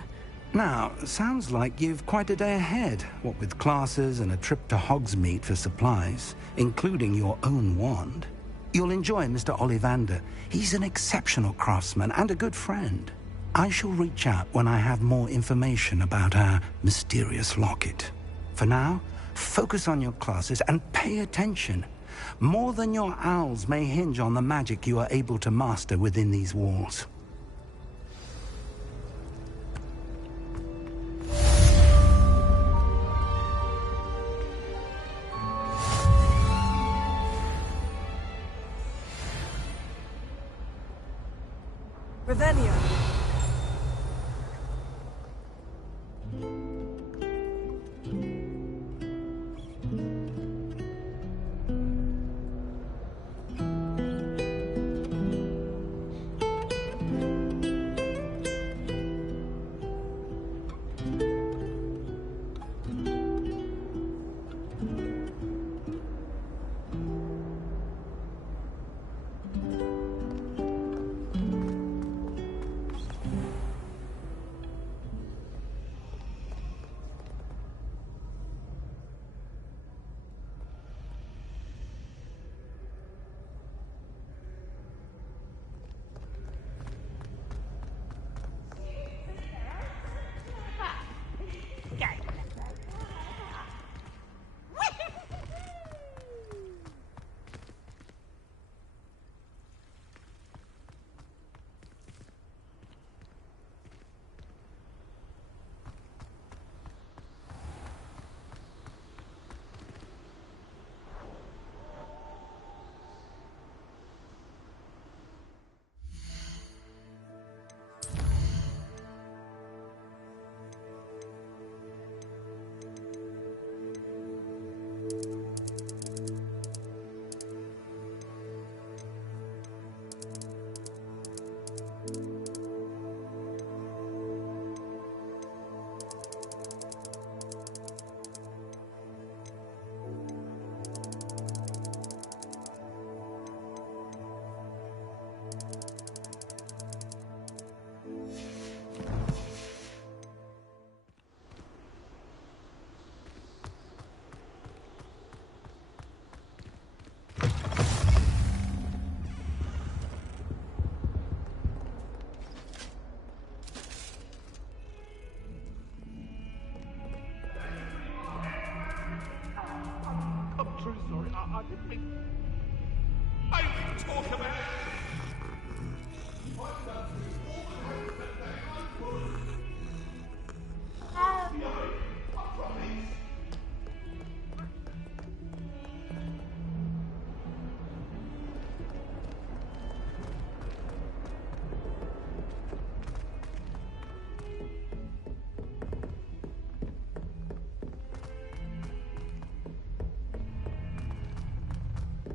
Now, sounds like you've quite a day ahead, what with classes and a trip to Hogsmeade for supplies, including your own wand. You'll enjoy Mr. Ollivander. He's an exceptional craftsman and a good friend. I shall reach out when I have more information about our mysterious locket. For now, focus on your classes and pay attention. More than your owls may hinge on the magic you are able to master within these walls. Revelio.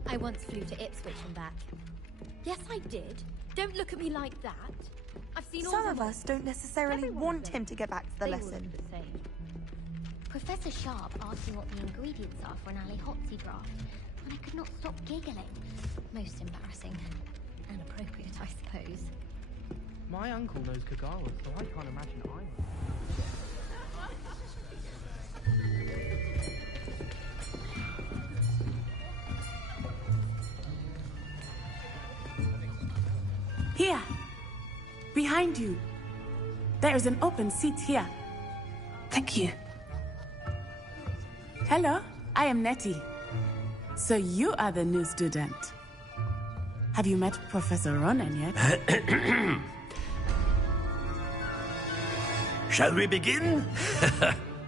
I once flew to Ipswich and back. Yes, I did. Don't look at me like that. I've seen all Some of us don't necessarily want him to get back to the lesson. Professor Sharp asked me what the ingredients are for an Ali Hotsy draft, and I could not stop giggling. Most embarrassing. And appropriate, I suppose. My uncle knows Kagawa, so I can't imagine I would. Here! Behind you! There is an open seat here. Thank you. Hello, I am Nettie. So you are the new student. Have you met Professor Ronan yet? Shall we begin?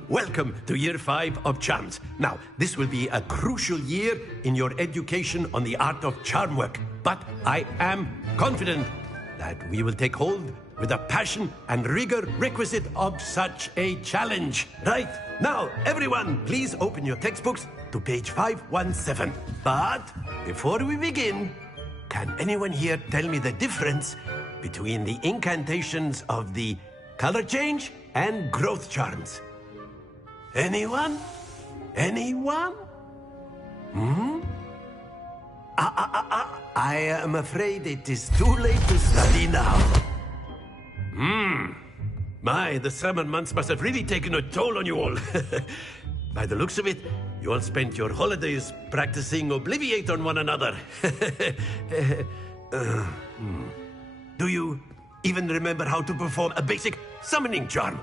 Welcome to Year 5 of Charms. Now, this will be a crucial year in your education on the art of charm work. But I am confident that we will take hold with the passion and rigor requisite of such a challenge. Right, now, everyone, please open your textbooks to page 517. But before we begin, can anyone here tell me the difference between the incantations of the color change and growth charms? Anyone? Anyone? I am afraid it is too late to study now. My, the summer months must have really taken a toll on you all. By the looks of it, you all spent your holidays practicing Obliviate on one another. Do you even remember how to perform a basic summoning charm?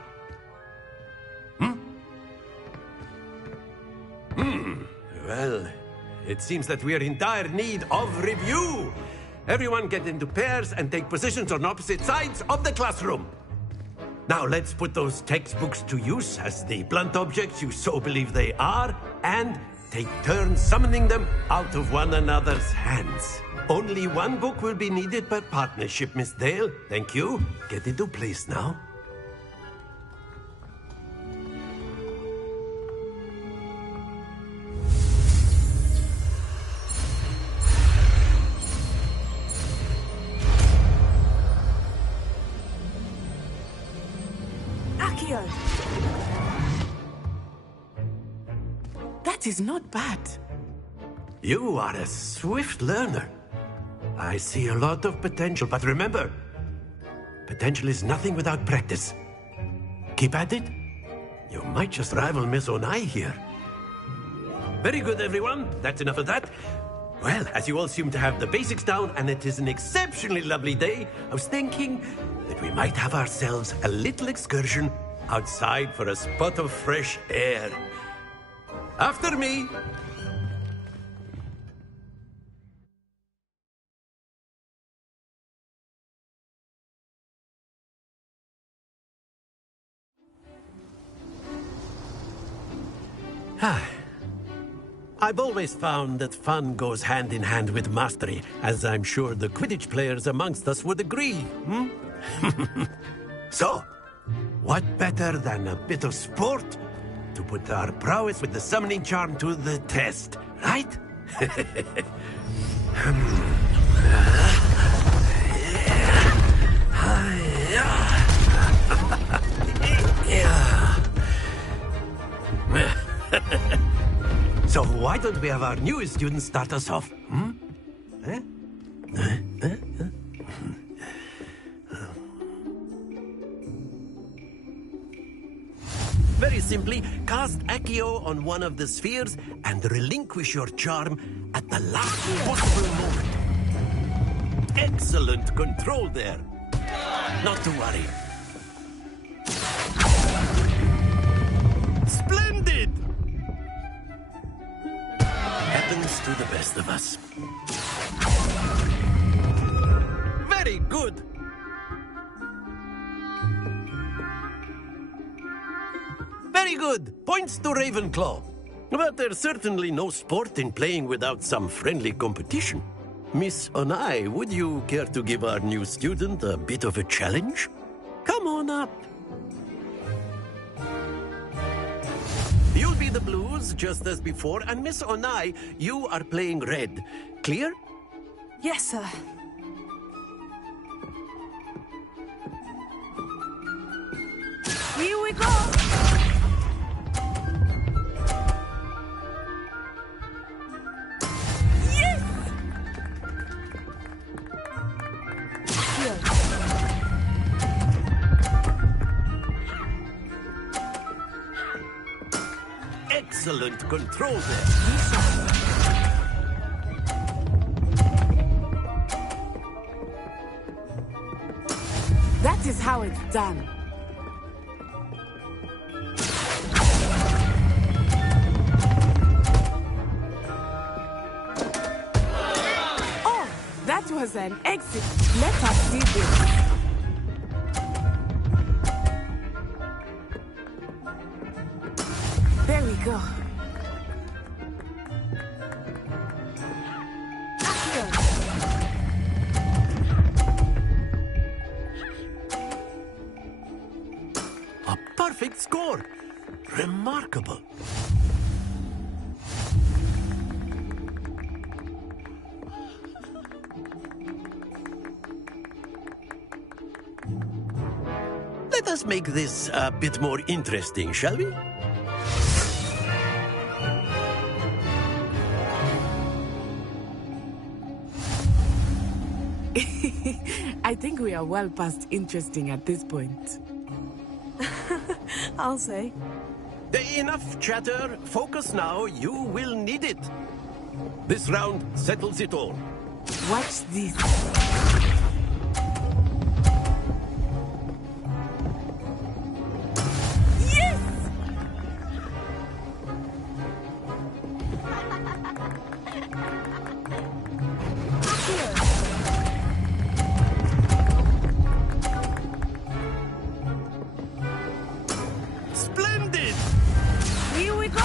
Well, it seems that we are in dire need of review. Everyone get into pairs and take positions on opposite sides of the classroom. Now let's put those textbooks to use as the blunt objects you so believe they are, and take turns summoning them out of one another's hands. Only one book will be needed per partnership, Miss Dale. Thank you. Get into place now. Akio! That is not bad. You are a swift learner. I see a lot of potential, but remember, potential is nothing without practice. Keep at it. You might just rival Miss Onai here. Very good, everyone. That's enough of that. Well, as you all seem to have the basics down, and it is an exceptionally lovely day, I was thinking that we might have ourselves a little excursion outside for a spot of fresh air. After me. I've always found that fun goes hand in hand with mastery, as I'm sure the Quidditch players amongst us would agree. So, what better than a bit of sport to put our prowess with the summoning charm to the test, right? So why don't we have our newest student start us off? simply cast Accio on one of the spheres and relinquish your charm at the last possible moment. Excellent control there. Not to worry. Splendid! Happens to the best of us. Very good. Very good. Points to Ravenclaw. But there's certainly no sport in playing without some friendly competition. Miss Onai, would you care to give our new student a bit of a challenge? Come on up. You'll be the blues, just as before, and Miss Onai, you are playing red. Clear? Yes, sir. Here we go! Excellent control there. That is how it's done. Oh, that was an exit. Let us see this. There we go. A perfect score. Remarkable. Let us make this a bit more interesting, shall we? I think we are well past interesting at this point. I'll say. Enough chatter. Focus now. You will need it. This round settles it all. Watch this. Splendid! Here we go!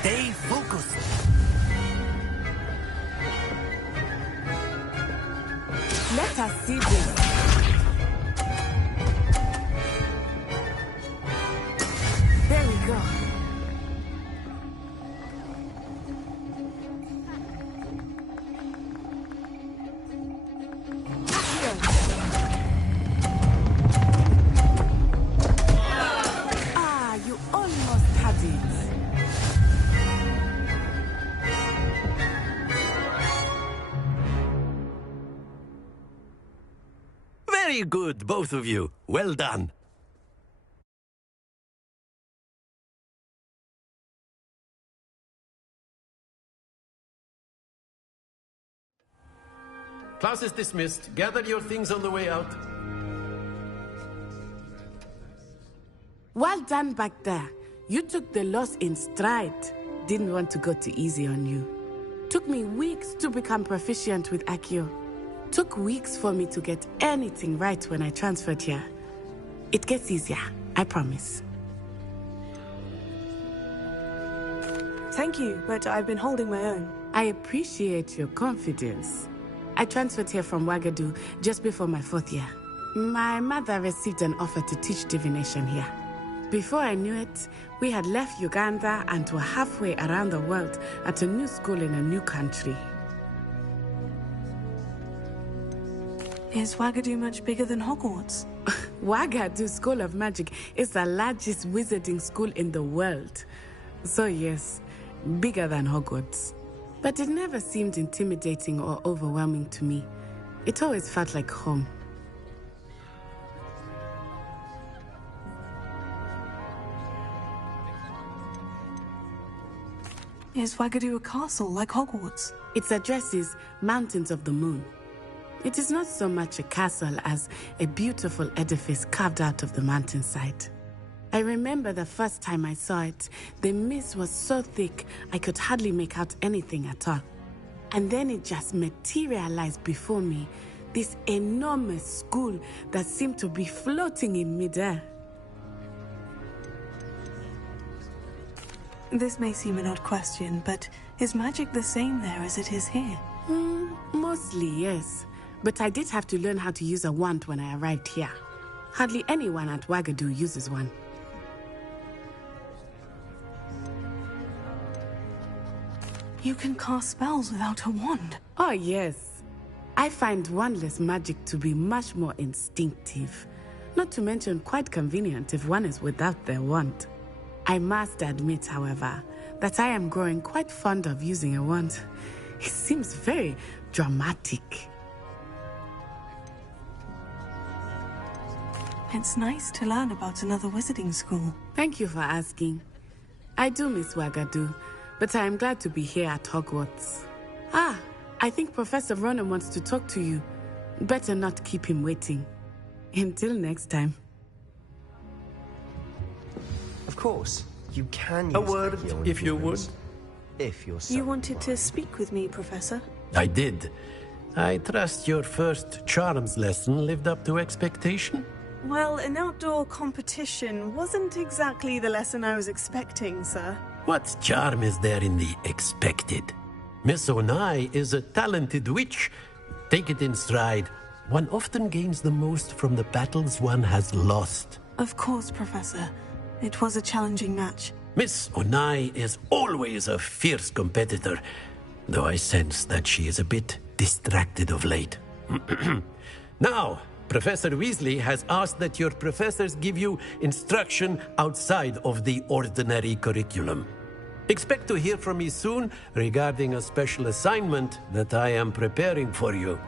Stay focused. Let us see this. There we go. Ah, you almost had it. Very good, both of you. Well done. Class is dismissed. Gather your things on the way out. Well done back there. You took the loss in stride. Didn't want to go too easy on you. Took me weeks to become proficient with Accio. Took weeks for me to get anything right when I transferred here. It gets easier, I promise. Thank you, but I've been holding my own. I appreciate your confidence. I transferred here from Wagadu just before my 4th year. My mother received an offer to teach divination here. Before I knew it, we had left Uganda and were halfway around the world at a new school in a new country. Is Wagadu much bigger than Hogwarts? Wagadu School of Magic is the largest wizarding school in the world. So yes, bigger than Hogwarts. But it never seemed intimidating or overwhelming to me. It always felt like home. Is Wagadu a castle like Hogwarts? Its address is Mountains of the Moon. It is not so much a castle as a beautiful edifice carved out of the mountainside. I remember the first time I saw it, the mist was so thick I could hardly make out anything at all. And then it just materialized before me, this enormous school that seemed to be floating in midair. This may seem an odd question, but is magic the same there as it is here? Mostly, yes. But I did have to learn how to use a wand when I arrived here. Hardly anyone at Wagadu uses one. You can cast spells without a wand? Oh, yes. I find wandless magic to be much more instinctive. Not to mention quite convenient if one is without their wand. I must admit, however, that I am growing quite fond of using a wand. It seems very dramatic. It's nice to learn about another wizarding school. Thank you for asking. I do miss Wagadu, but I am glad to be here at Hogwarts. I think Professor Ronan wants to talk to you. Better not keep him waiting. Until next time. Of course, you can use A word, if you would. If you're so You wanted to speak with me, Professor? I did. I trust your first charms lesson lived up to expectation? Well, an outdoor competition wasn't exactly the lesson I was expecting, sir. What charm is there in the expected? Miss Onai is a talented witch. Take it in stride. One often gains the most from the battles one has lost. Of course, Professor. It was a challenging match. Miss Onai is always a fierce competitor, though I sense that she is a bit distracted of late. Now, Professor Weasley has asked that your professors give you instruction outside of the ordinary curriculum. Expect to hear from me soon regarding a special assignment that I am preparing for you.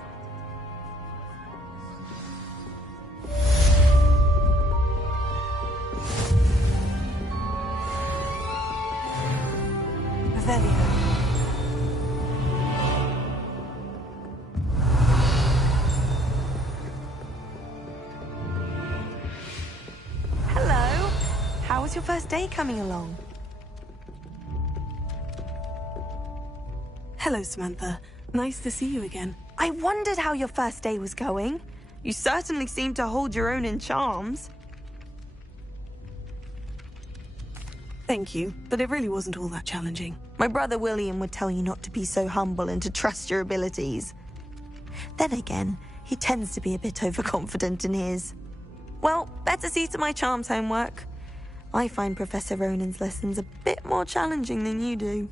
Hello. How was your first day coming along? Hello, Samantha. Nice to see you again. I wondered how your first day was going. You certainly seem to hold your own in charms. Thank you, but it really wasn't all that challenging. My brother William would tell you not to be so humble and to trust your abilities. Then again, he tends to be a bit overconfident in his. Well, better see to my charms homework. I find Professor Ronan's lessons a bit more challenging than you do.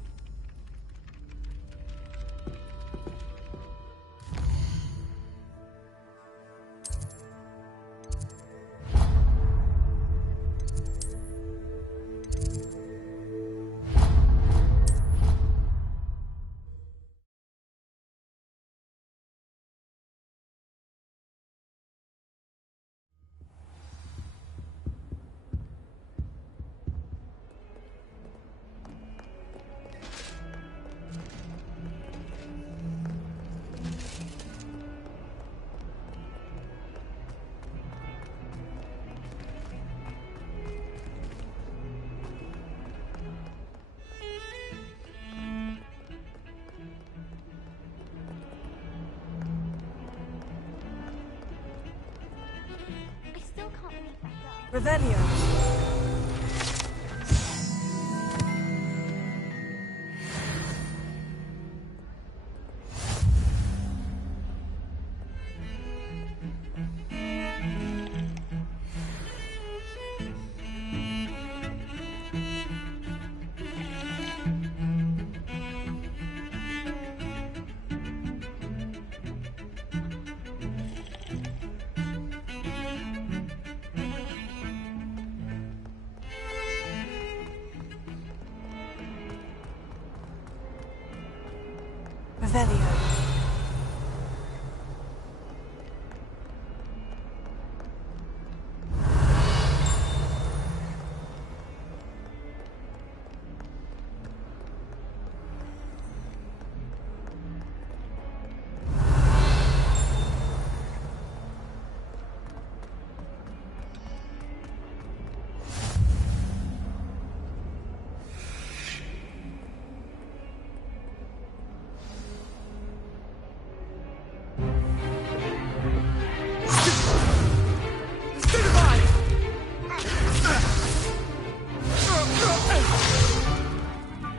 Revelio. Revelio.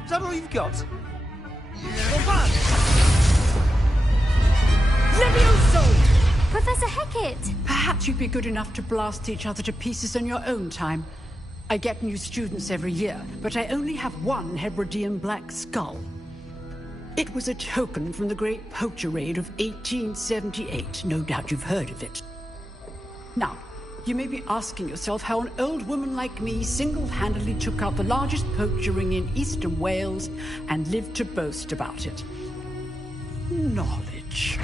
Is that all you've got? Levioso! Professor Hecat! Perhaps you'd be good enough to blast each other to pieces in your own time. I get new students every year, but I only have one Hebridean black skull. It was a token from the Great Poacher Raid of 1878. No doubt you've heard of it. Now, you may be asking yourself how an old woman like me single-handedly took out the largest poacher ring in eastern Wales and lived to boast about it. Knowledge.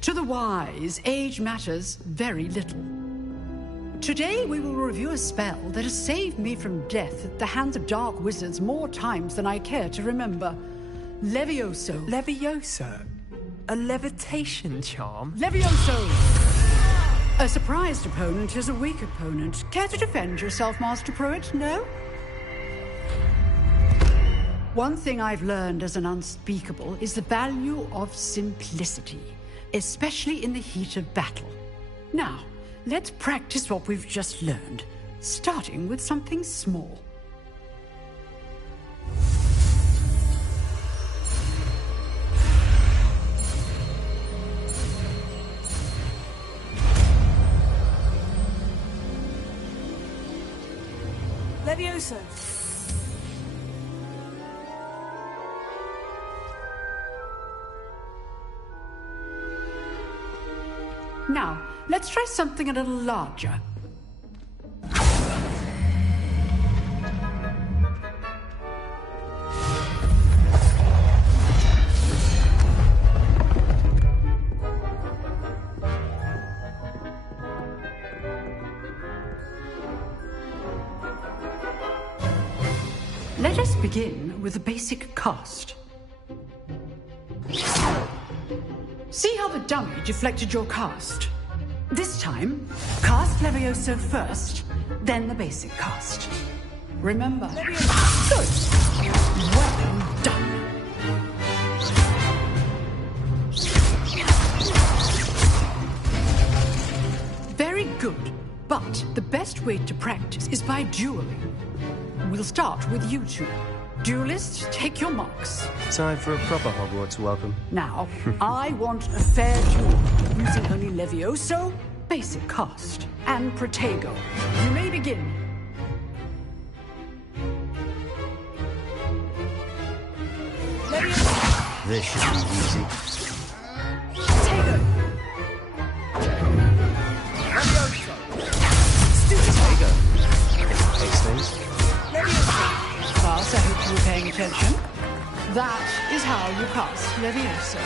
To the wise, age matters very little. Today we will review a spell that has saved me from death at the hands of dark wizards more times than I care to remember. Levioso. Levioso? A levitation charm? Levioso! A surprised opponent is a weak opponent. Care to defend yourself, Master Pruitt? No? One thing I've learned as an unspeakable is the value of simplicity, especially in the heat of battle. Now, let's practice what we've just learned, starting with something small. Levioso. Now, let's try something a little larger. Let us begin with the basic cast. See how the dummy deflected your cast? This time, cast Levioso first, then the basic cast. Remember. Good. Well done. Very good. But the best way to practice is by dueling. We'll start with you two. Duelists, take your marks. Time for a proper Hogwarts welcome. Now, I want a fair duel, using only Levioso, basic cast, and Protego. You may begin. Levioso. This should be easy. Protego. Levioso. Protego. Takes things. Class, I hope you were paying attention. That is how you cast Levioso.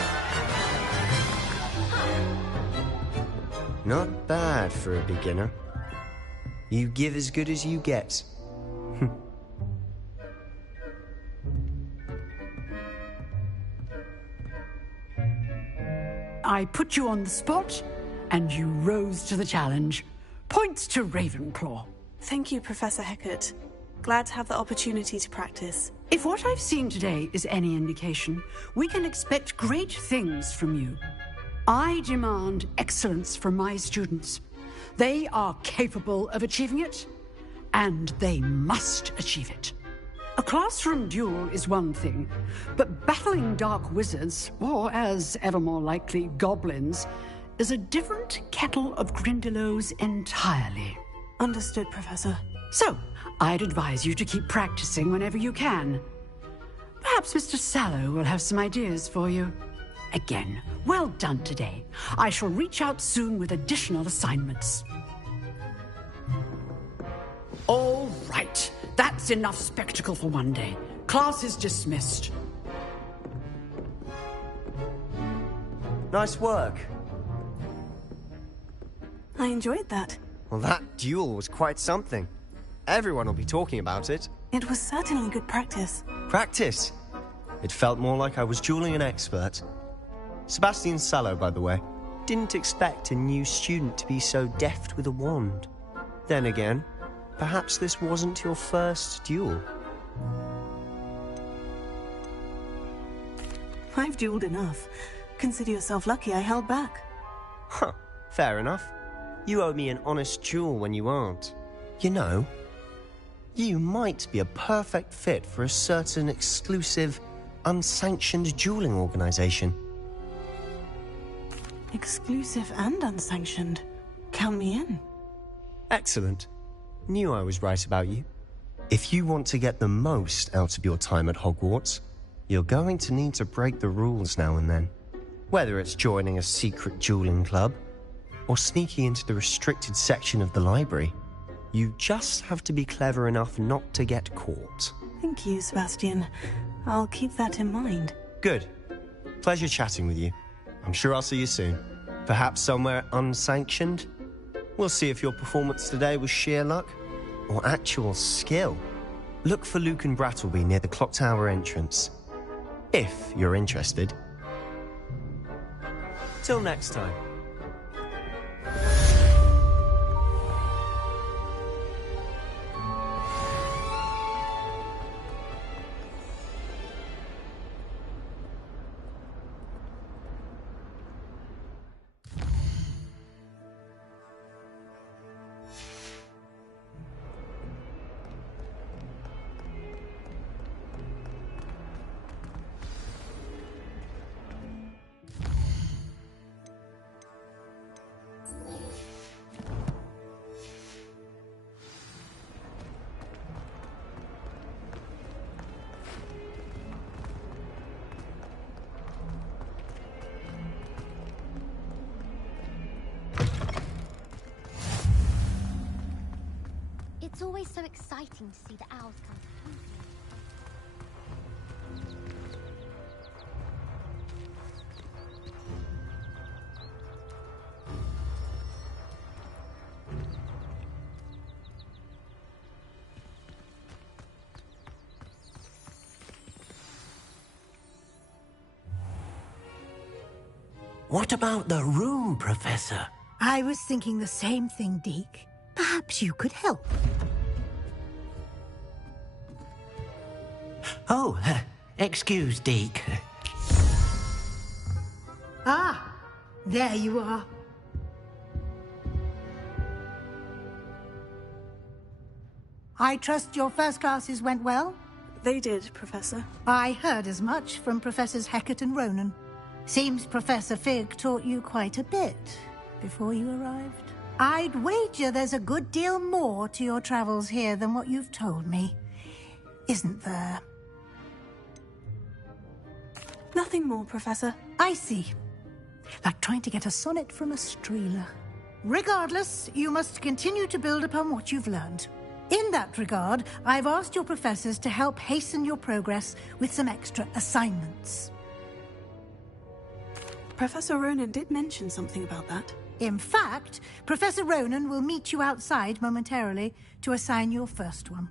Not bad for a beginner. You give as good as you get. I put you on the spot, and you rose to the challenge. Points to Ravenclaw. Thank you, Professor Hecat. Glad to have the opportunity to practice. If what I've seen today is any indication, we can expect great things from you. I demand excellence from my students. They are capable of achieving it, and they must achieve it. A classroom duel is one thing, but battling dark wizards, or as ever more likely, goblins, is a different kettle of Grindylows entirely. Understood, Professor. So, I'd advise you to keep practicing whenever you can. Perhaps Mr. Sallow will have some ideas for you. Again, well done today. I shall reach out soon with additional assignments. All right, that's enough spectacle for one day. Class is dismissed. Nice work. I enjoyed that. Well, that duel was quite something. Everyone will be talking about it. It was certainly good practice. Practice? It felt more like I was dueling an expert. Sebastian Sallow, by the way. Didn't expect a new student to be so deft with a wand. Then again, perhaps this wasn't your first duel. I've dueled enough. Consider yourself lucky I held back. Huh, fair enough. You owe me an honest duel when you aren't. You know, you might be a perfect fit for a certain exclusive, unsanctioned dueling organization. Exclusive and unsanctioned. Count me in. Excellent. Knew I was right about you. If you want to get the most out of your time at Hogwarts, you're going to need to break the rules now and then. Whether it's joining a secret dueling club, or sneaking into the restricted section of the library, you just have to be clever enough not to get caught. Thank you, Sebastian. I'll keep that in mind. Good. Pleasure chatting with you. I'm sure I'll see you soon. Perhaps somewhere unsanctioned? We'll see if your performance today was sheer luck or actual skill. Look for Luke and Brattleby near the clock tower entrance. If you're interested. Till next time. It's always so exciting to see the owls come home. What about the room, Professor? I was thinking the same thing, Deke. Perhaps you could help. Oh, excuse, Deke. Ah, there you are. I trust your first classes went well? They did, Professor. I heard as much from Professors Hecat and Ronan. Seems Professor Fig taught you quite a bit before you arrived. I'd wager there's a good deal more to your travels here than what you've told me. Isn't there? Nothing more, Professor. I see. Like trying to get a sonnet from a streeler. Regardless, you must continue to build upon what you've learned. In that regard, I've asked your professors to help hasten your progress with some extra assignments. Professor Ronan did mention something about that. In fact, Professor Ronan will meet you outside momentarily to assign your first one.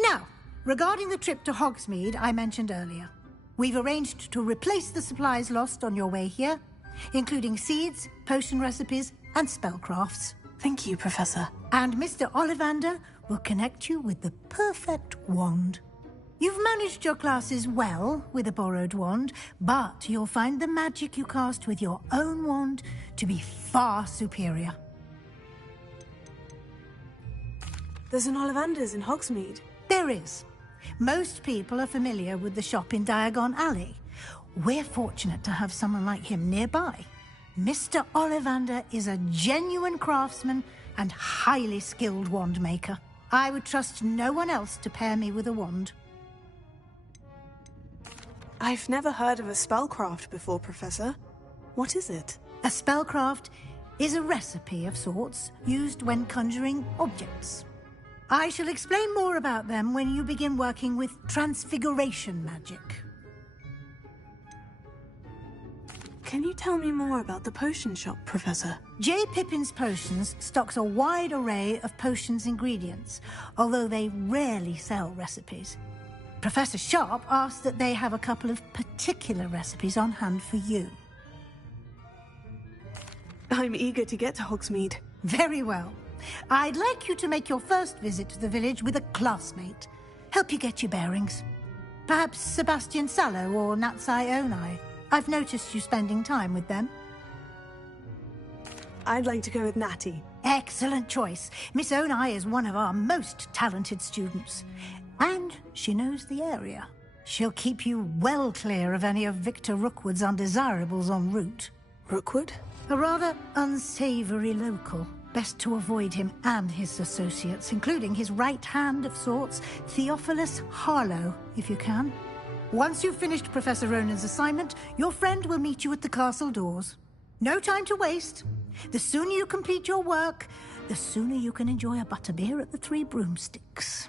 Now, regarding the trip to Hogsmeade I mentioned earlier, we've arranged to replace the supplies lost on your way here, including seeds, potion recipes, and spellcrafts. Thank you, Professor. And Mr. Ollivander will connect you with the perfect wand. You've managed your classes well with a borrowed wand, but you'll find the magic you cast with your own wand to be far superior. There's an Ollivander's in Hogsmeade. There is. Most people are familiar with the shop in Diagon Alley. We're fortunate to have someone like him nearby. Mr. Ollivander is a genuine craftsman and highly skilled wand maker. I would trust no one else to pair me with a wand. I've never heard of a spellcraft before, Professor. What is it? A spellcraft is a recipe of sorts used when conjuring objects. I shall explain more about them when you begin working with transfiguration magic. Can you tell me more about the potion shop, Professor? J. Pippin's Potions stocks a wide array of potions ingredients, although they rarely sell recipes. Professor Sharp asked that they have a couple of particular recipes on hand for you. I'm eager to get to Hogsmeade. Very well. I'd like you to make your first visit to the village with a classmate. Help you get your bearings. Perhaps Sebastian Sallow or Natsai Onai. I've noticed you spending time with them. I'd like to go with Natty. Excellent choice. Miss Onai is one of our most talented students. And she knows the area. She'll keep you well clear of any of Victor Rookwood's undesirables en route. Rookwood? A rather unsavory local. Best to avoid him and his associates, including his right hand of sorts, Theophilus Harlow, if you can. Once you've finished Professor Ronan's assignment, your friend will meet you at the castle doors. No time to waste. The sooner you complete your work, the sooner you can enjoy a butterbeer at the Three Broomsticks.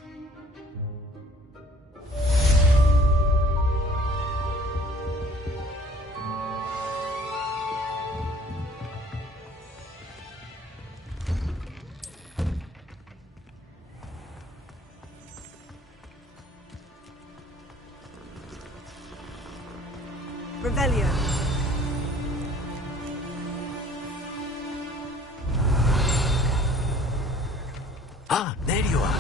Revelio. Ah, there you are.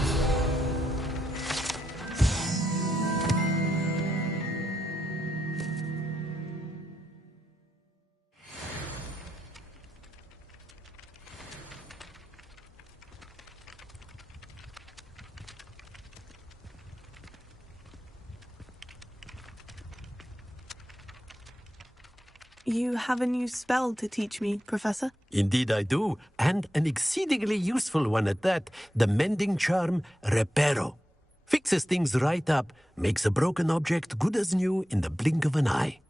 You have a new spell to teach me, Professor? Indeed I do, and an exceedingly useful one at that. The mending charm, Reparo. Fixes things right up, makes a broken object good as new in the blink of an eye.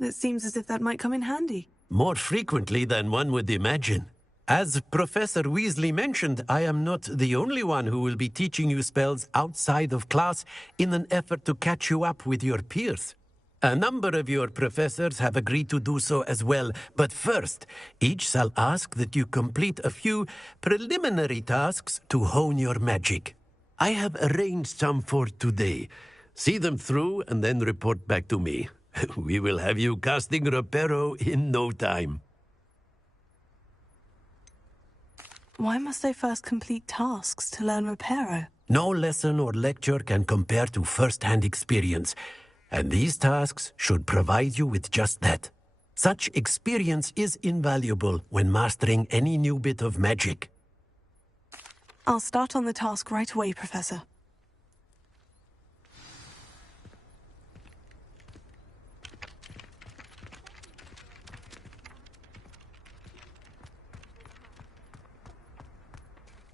It seems as if that might come in handy. More frequently than one would imagine. As Professor Weasley mentioned, I am not the only one who will be teaching you spells outside of class in an effort to catch you up with your peers. A number of your professors have agreed to do so as well, but first, each shall ask that you complete a few preliminary tasks to hone your magic. I have arranged some for today. See them through and then report back to me. We will have you casting Reparo in no time. Why must I first complete tasks to learn Reparo? No lesson or lecture can compare to first-hand experience. And these tasks should provide you with just that. Such experience is invaluable when mastering any new bit of magic. I'll start on the task right away, Professor.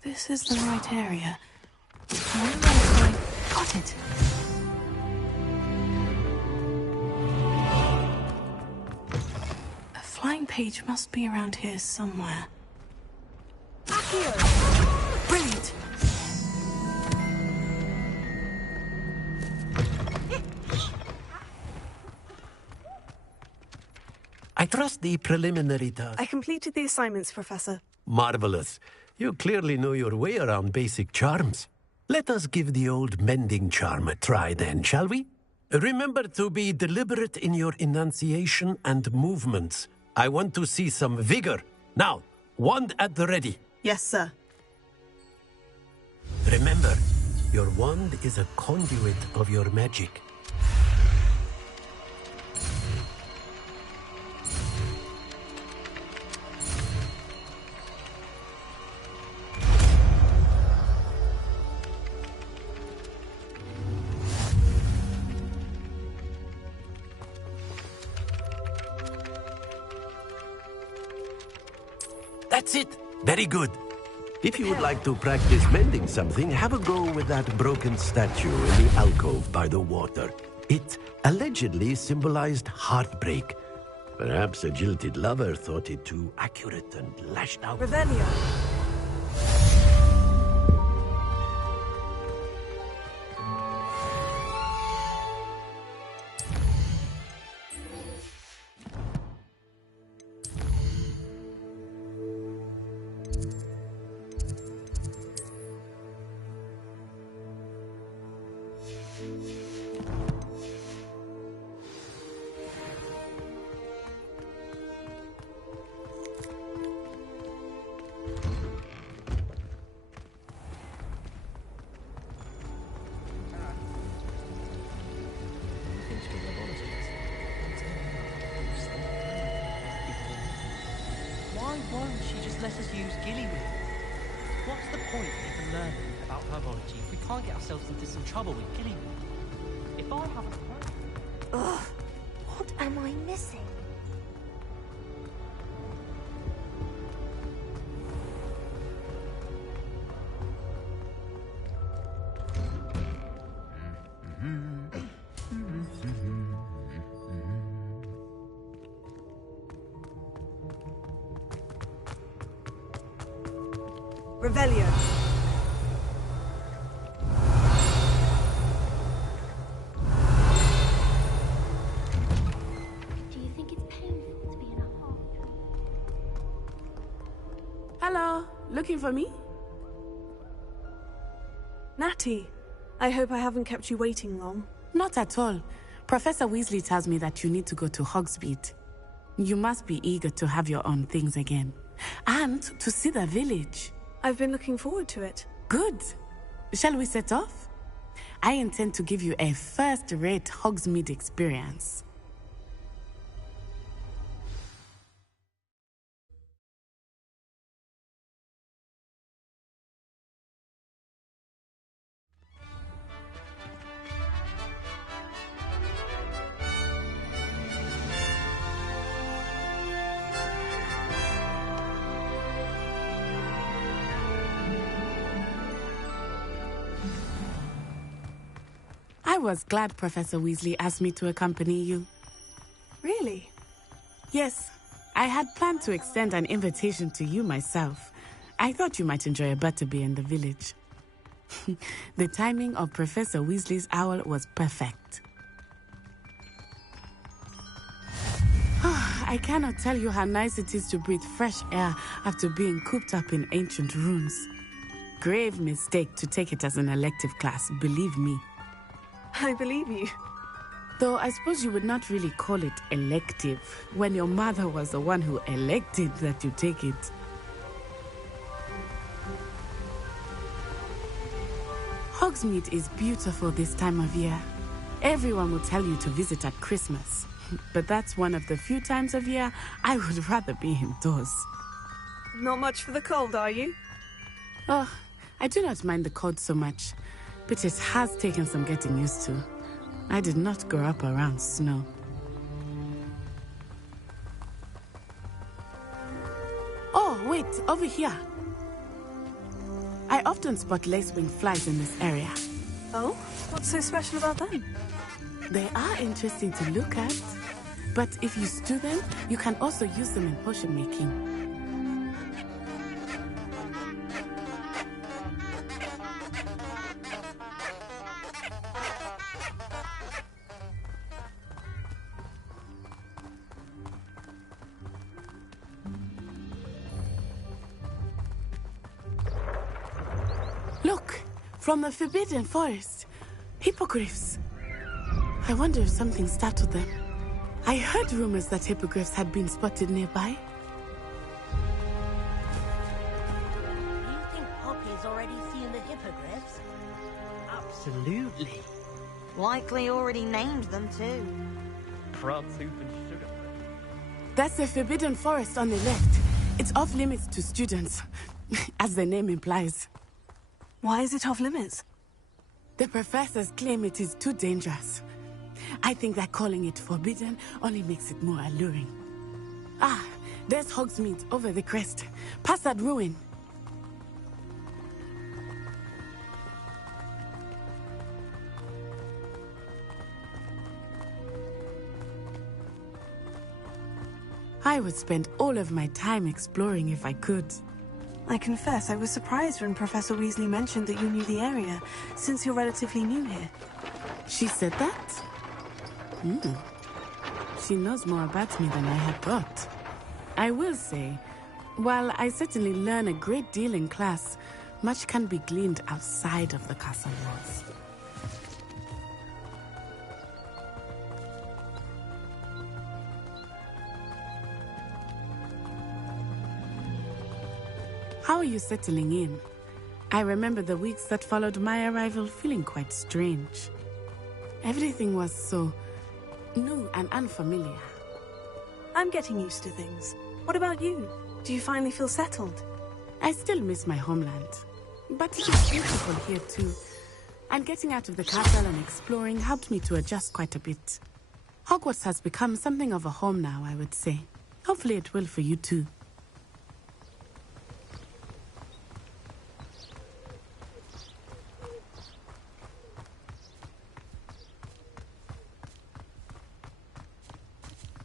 This is the right area. I wonder where it's going. Got it! Flying page must be around here somewhere. Accio! Brilliant! I trust the preliminary task. I completed the assignments, Professor. Marvelous. You clearly know your way around basic charms. Let us give the old mending charm a try then, shall we? Remember to be deliberate in your enunciation and movements. I want to see some vigor. Now, wand at the ready. Yes, sir. Remember, your wand is a conduit of your magic. That's it. Very good. If you would like to practice mending something, have a go with that broken statue in the alcove by the water. It allegedly symbolized heartbreak. Perhaps a jilted lover thought it too accurate and lashed out. Revelio. Why won't she just let us use Gillyweed? What's the point in even learning about herbology if we can't get ourselves into some trouble with Gillyweed? If I have a plan... Ugh, what am I missing? Revelio. Do you think it's painful to be in a hole? Hello, looking for me? Natty, I hope I haven't kept you waiting long. Not at all. Professor Weasley tells me that you need to go to Hogsmeade. You must be eager to have your own things again. And to see the village. I've been looking forward to it. Good. Shall we set off? I intend to give you a first-rate Hogsmeade experience. I was glad Professor Weasley asked me to accompany you. Really? Yes. I had planned to extend an invitation to you myself. I thought you might enjoy a butterbeer in the village. The timing of Professor Weasley's owl was perfect. I cannot tell you how nice it is to breathe fresh air after being cooped up in ancient rooms. Grave mistake to take it as an elective class, believe me. I believe you. Though I suppose you would not really call it elective when your mother was the one who elected that you take it. Hogsmeade is beautiful this time of year. Everyone will tell you to visit at Christmas. But that's one of the few times of year I would rather be indoors. Not much for the cold, are you? Oh, I do not mind the cold so much. But it has taken some getting used to. I did not grow up around snow. Oh, wait, over here. I often spot lacewing flies in this area. Oh? What's so special about them? They are interesting to look at. But if you stew them, you can also use them in potion making. Look, from the Forbidden Forest. Hippogriffs. I wonder if something startled them. I heard rumors that hippogriffs had been spotted nearby. You think Poppy's already seen the hippogriffs? Absolutely. Likely already named them too. Crab soup and sugar. That's the Forbidden Forest on the left. It's off limits to students, as the name implies. Why is it off limits? The professors claim it is too dangerous. I think that calling it forbidden only makes it more alluring. Ah, there's Hogsmeade over the crest. Past that ruin. I would spend all of my time exploring if I could. I confess I was surprised when Professor Weasley mentioned that you knew the area, since you're relatively new here. She said that? She knows more about me than I had thought. I will say, while I certainly learn a great deal in class, much can be gleaned outside of the castle walls. How are you settling in? I remember the weeks that followed my arrival feeling quite strange. Everything was so new and unfamiliar. I'm getting used to things. What about you? Do you finally feel settled? I still miss my homeland. But it is beautiful here too. And getting out of the castle and exploring helped me to adjust quite a bit. Hogwarts has become something of a home now, I would say. Hopefully it will for you too.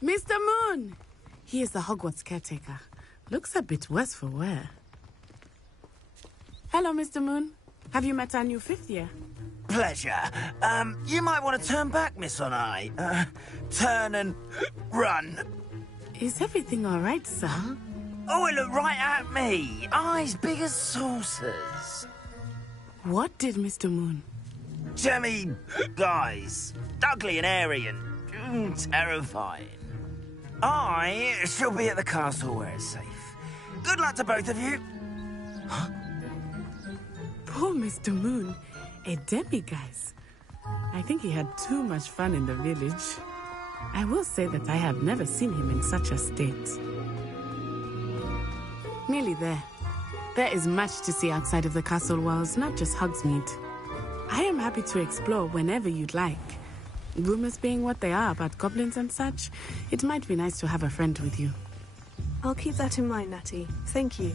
Mr. Moon! He is the Hogwarts caretaker. Looks a bit worse for wear. Hello, Mr. Moon. Have you met our new fifth year? Pleasure. You might want to turn back, Miss Onai. Turn and run. Is everything all right, sir? Oh, it looked right at me. Eyes big as saucers. What did Mr. Moon? Jemmy guys. Ugly and airy and terrifying. I shall be at the castle where it's safe. Good luck to both of you. Poor Mr. Moon. A demiguise. I think he had too much fun in the village. I will say that I have never seen him in such a state. Nearly there. There is much to see outside of the castle walls, not just Hogsmeade. I am happy to explore whenever you'd like. Rumors being what they are about goblins and such, it might be nice to have a friend with you. I'll keep that in mind, Natty. Thank you.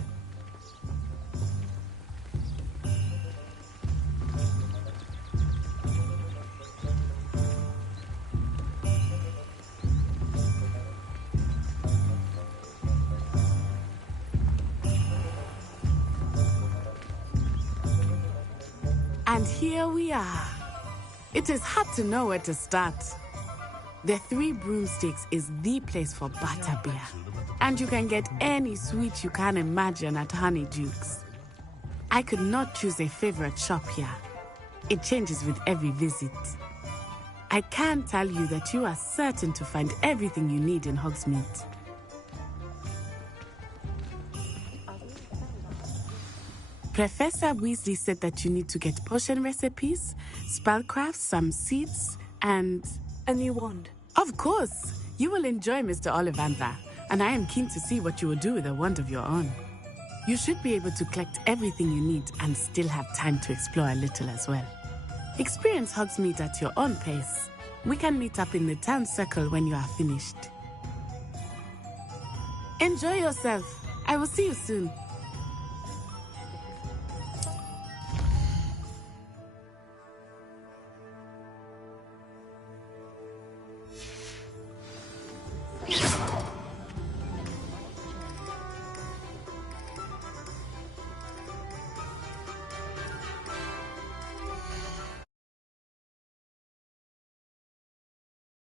And here we are. It is hard to know where to start. The Three Broomsticks is the place for butterbeer. And you can get any sweet you can imagine at Honeydukes. I could not choose a favorite shop here. It changes with every visit. I can tell you that you are certain to find everything you need in Hogsmeade. Professor Weasley said that you need to get potion recipes, spellcrafts, some seeds, and... a new wand. Of course! You will enjoy Mr. Ollivander, and I am keen to see what you will do with a wand of your own. You should be able to collect everything you need and still have time to explore a little as well. Experience Hogsmeade at your own pace. We can meet up in the town circle when you are finished. Enjoy yourself. I will see you soon.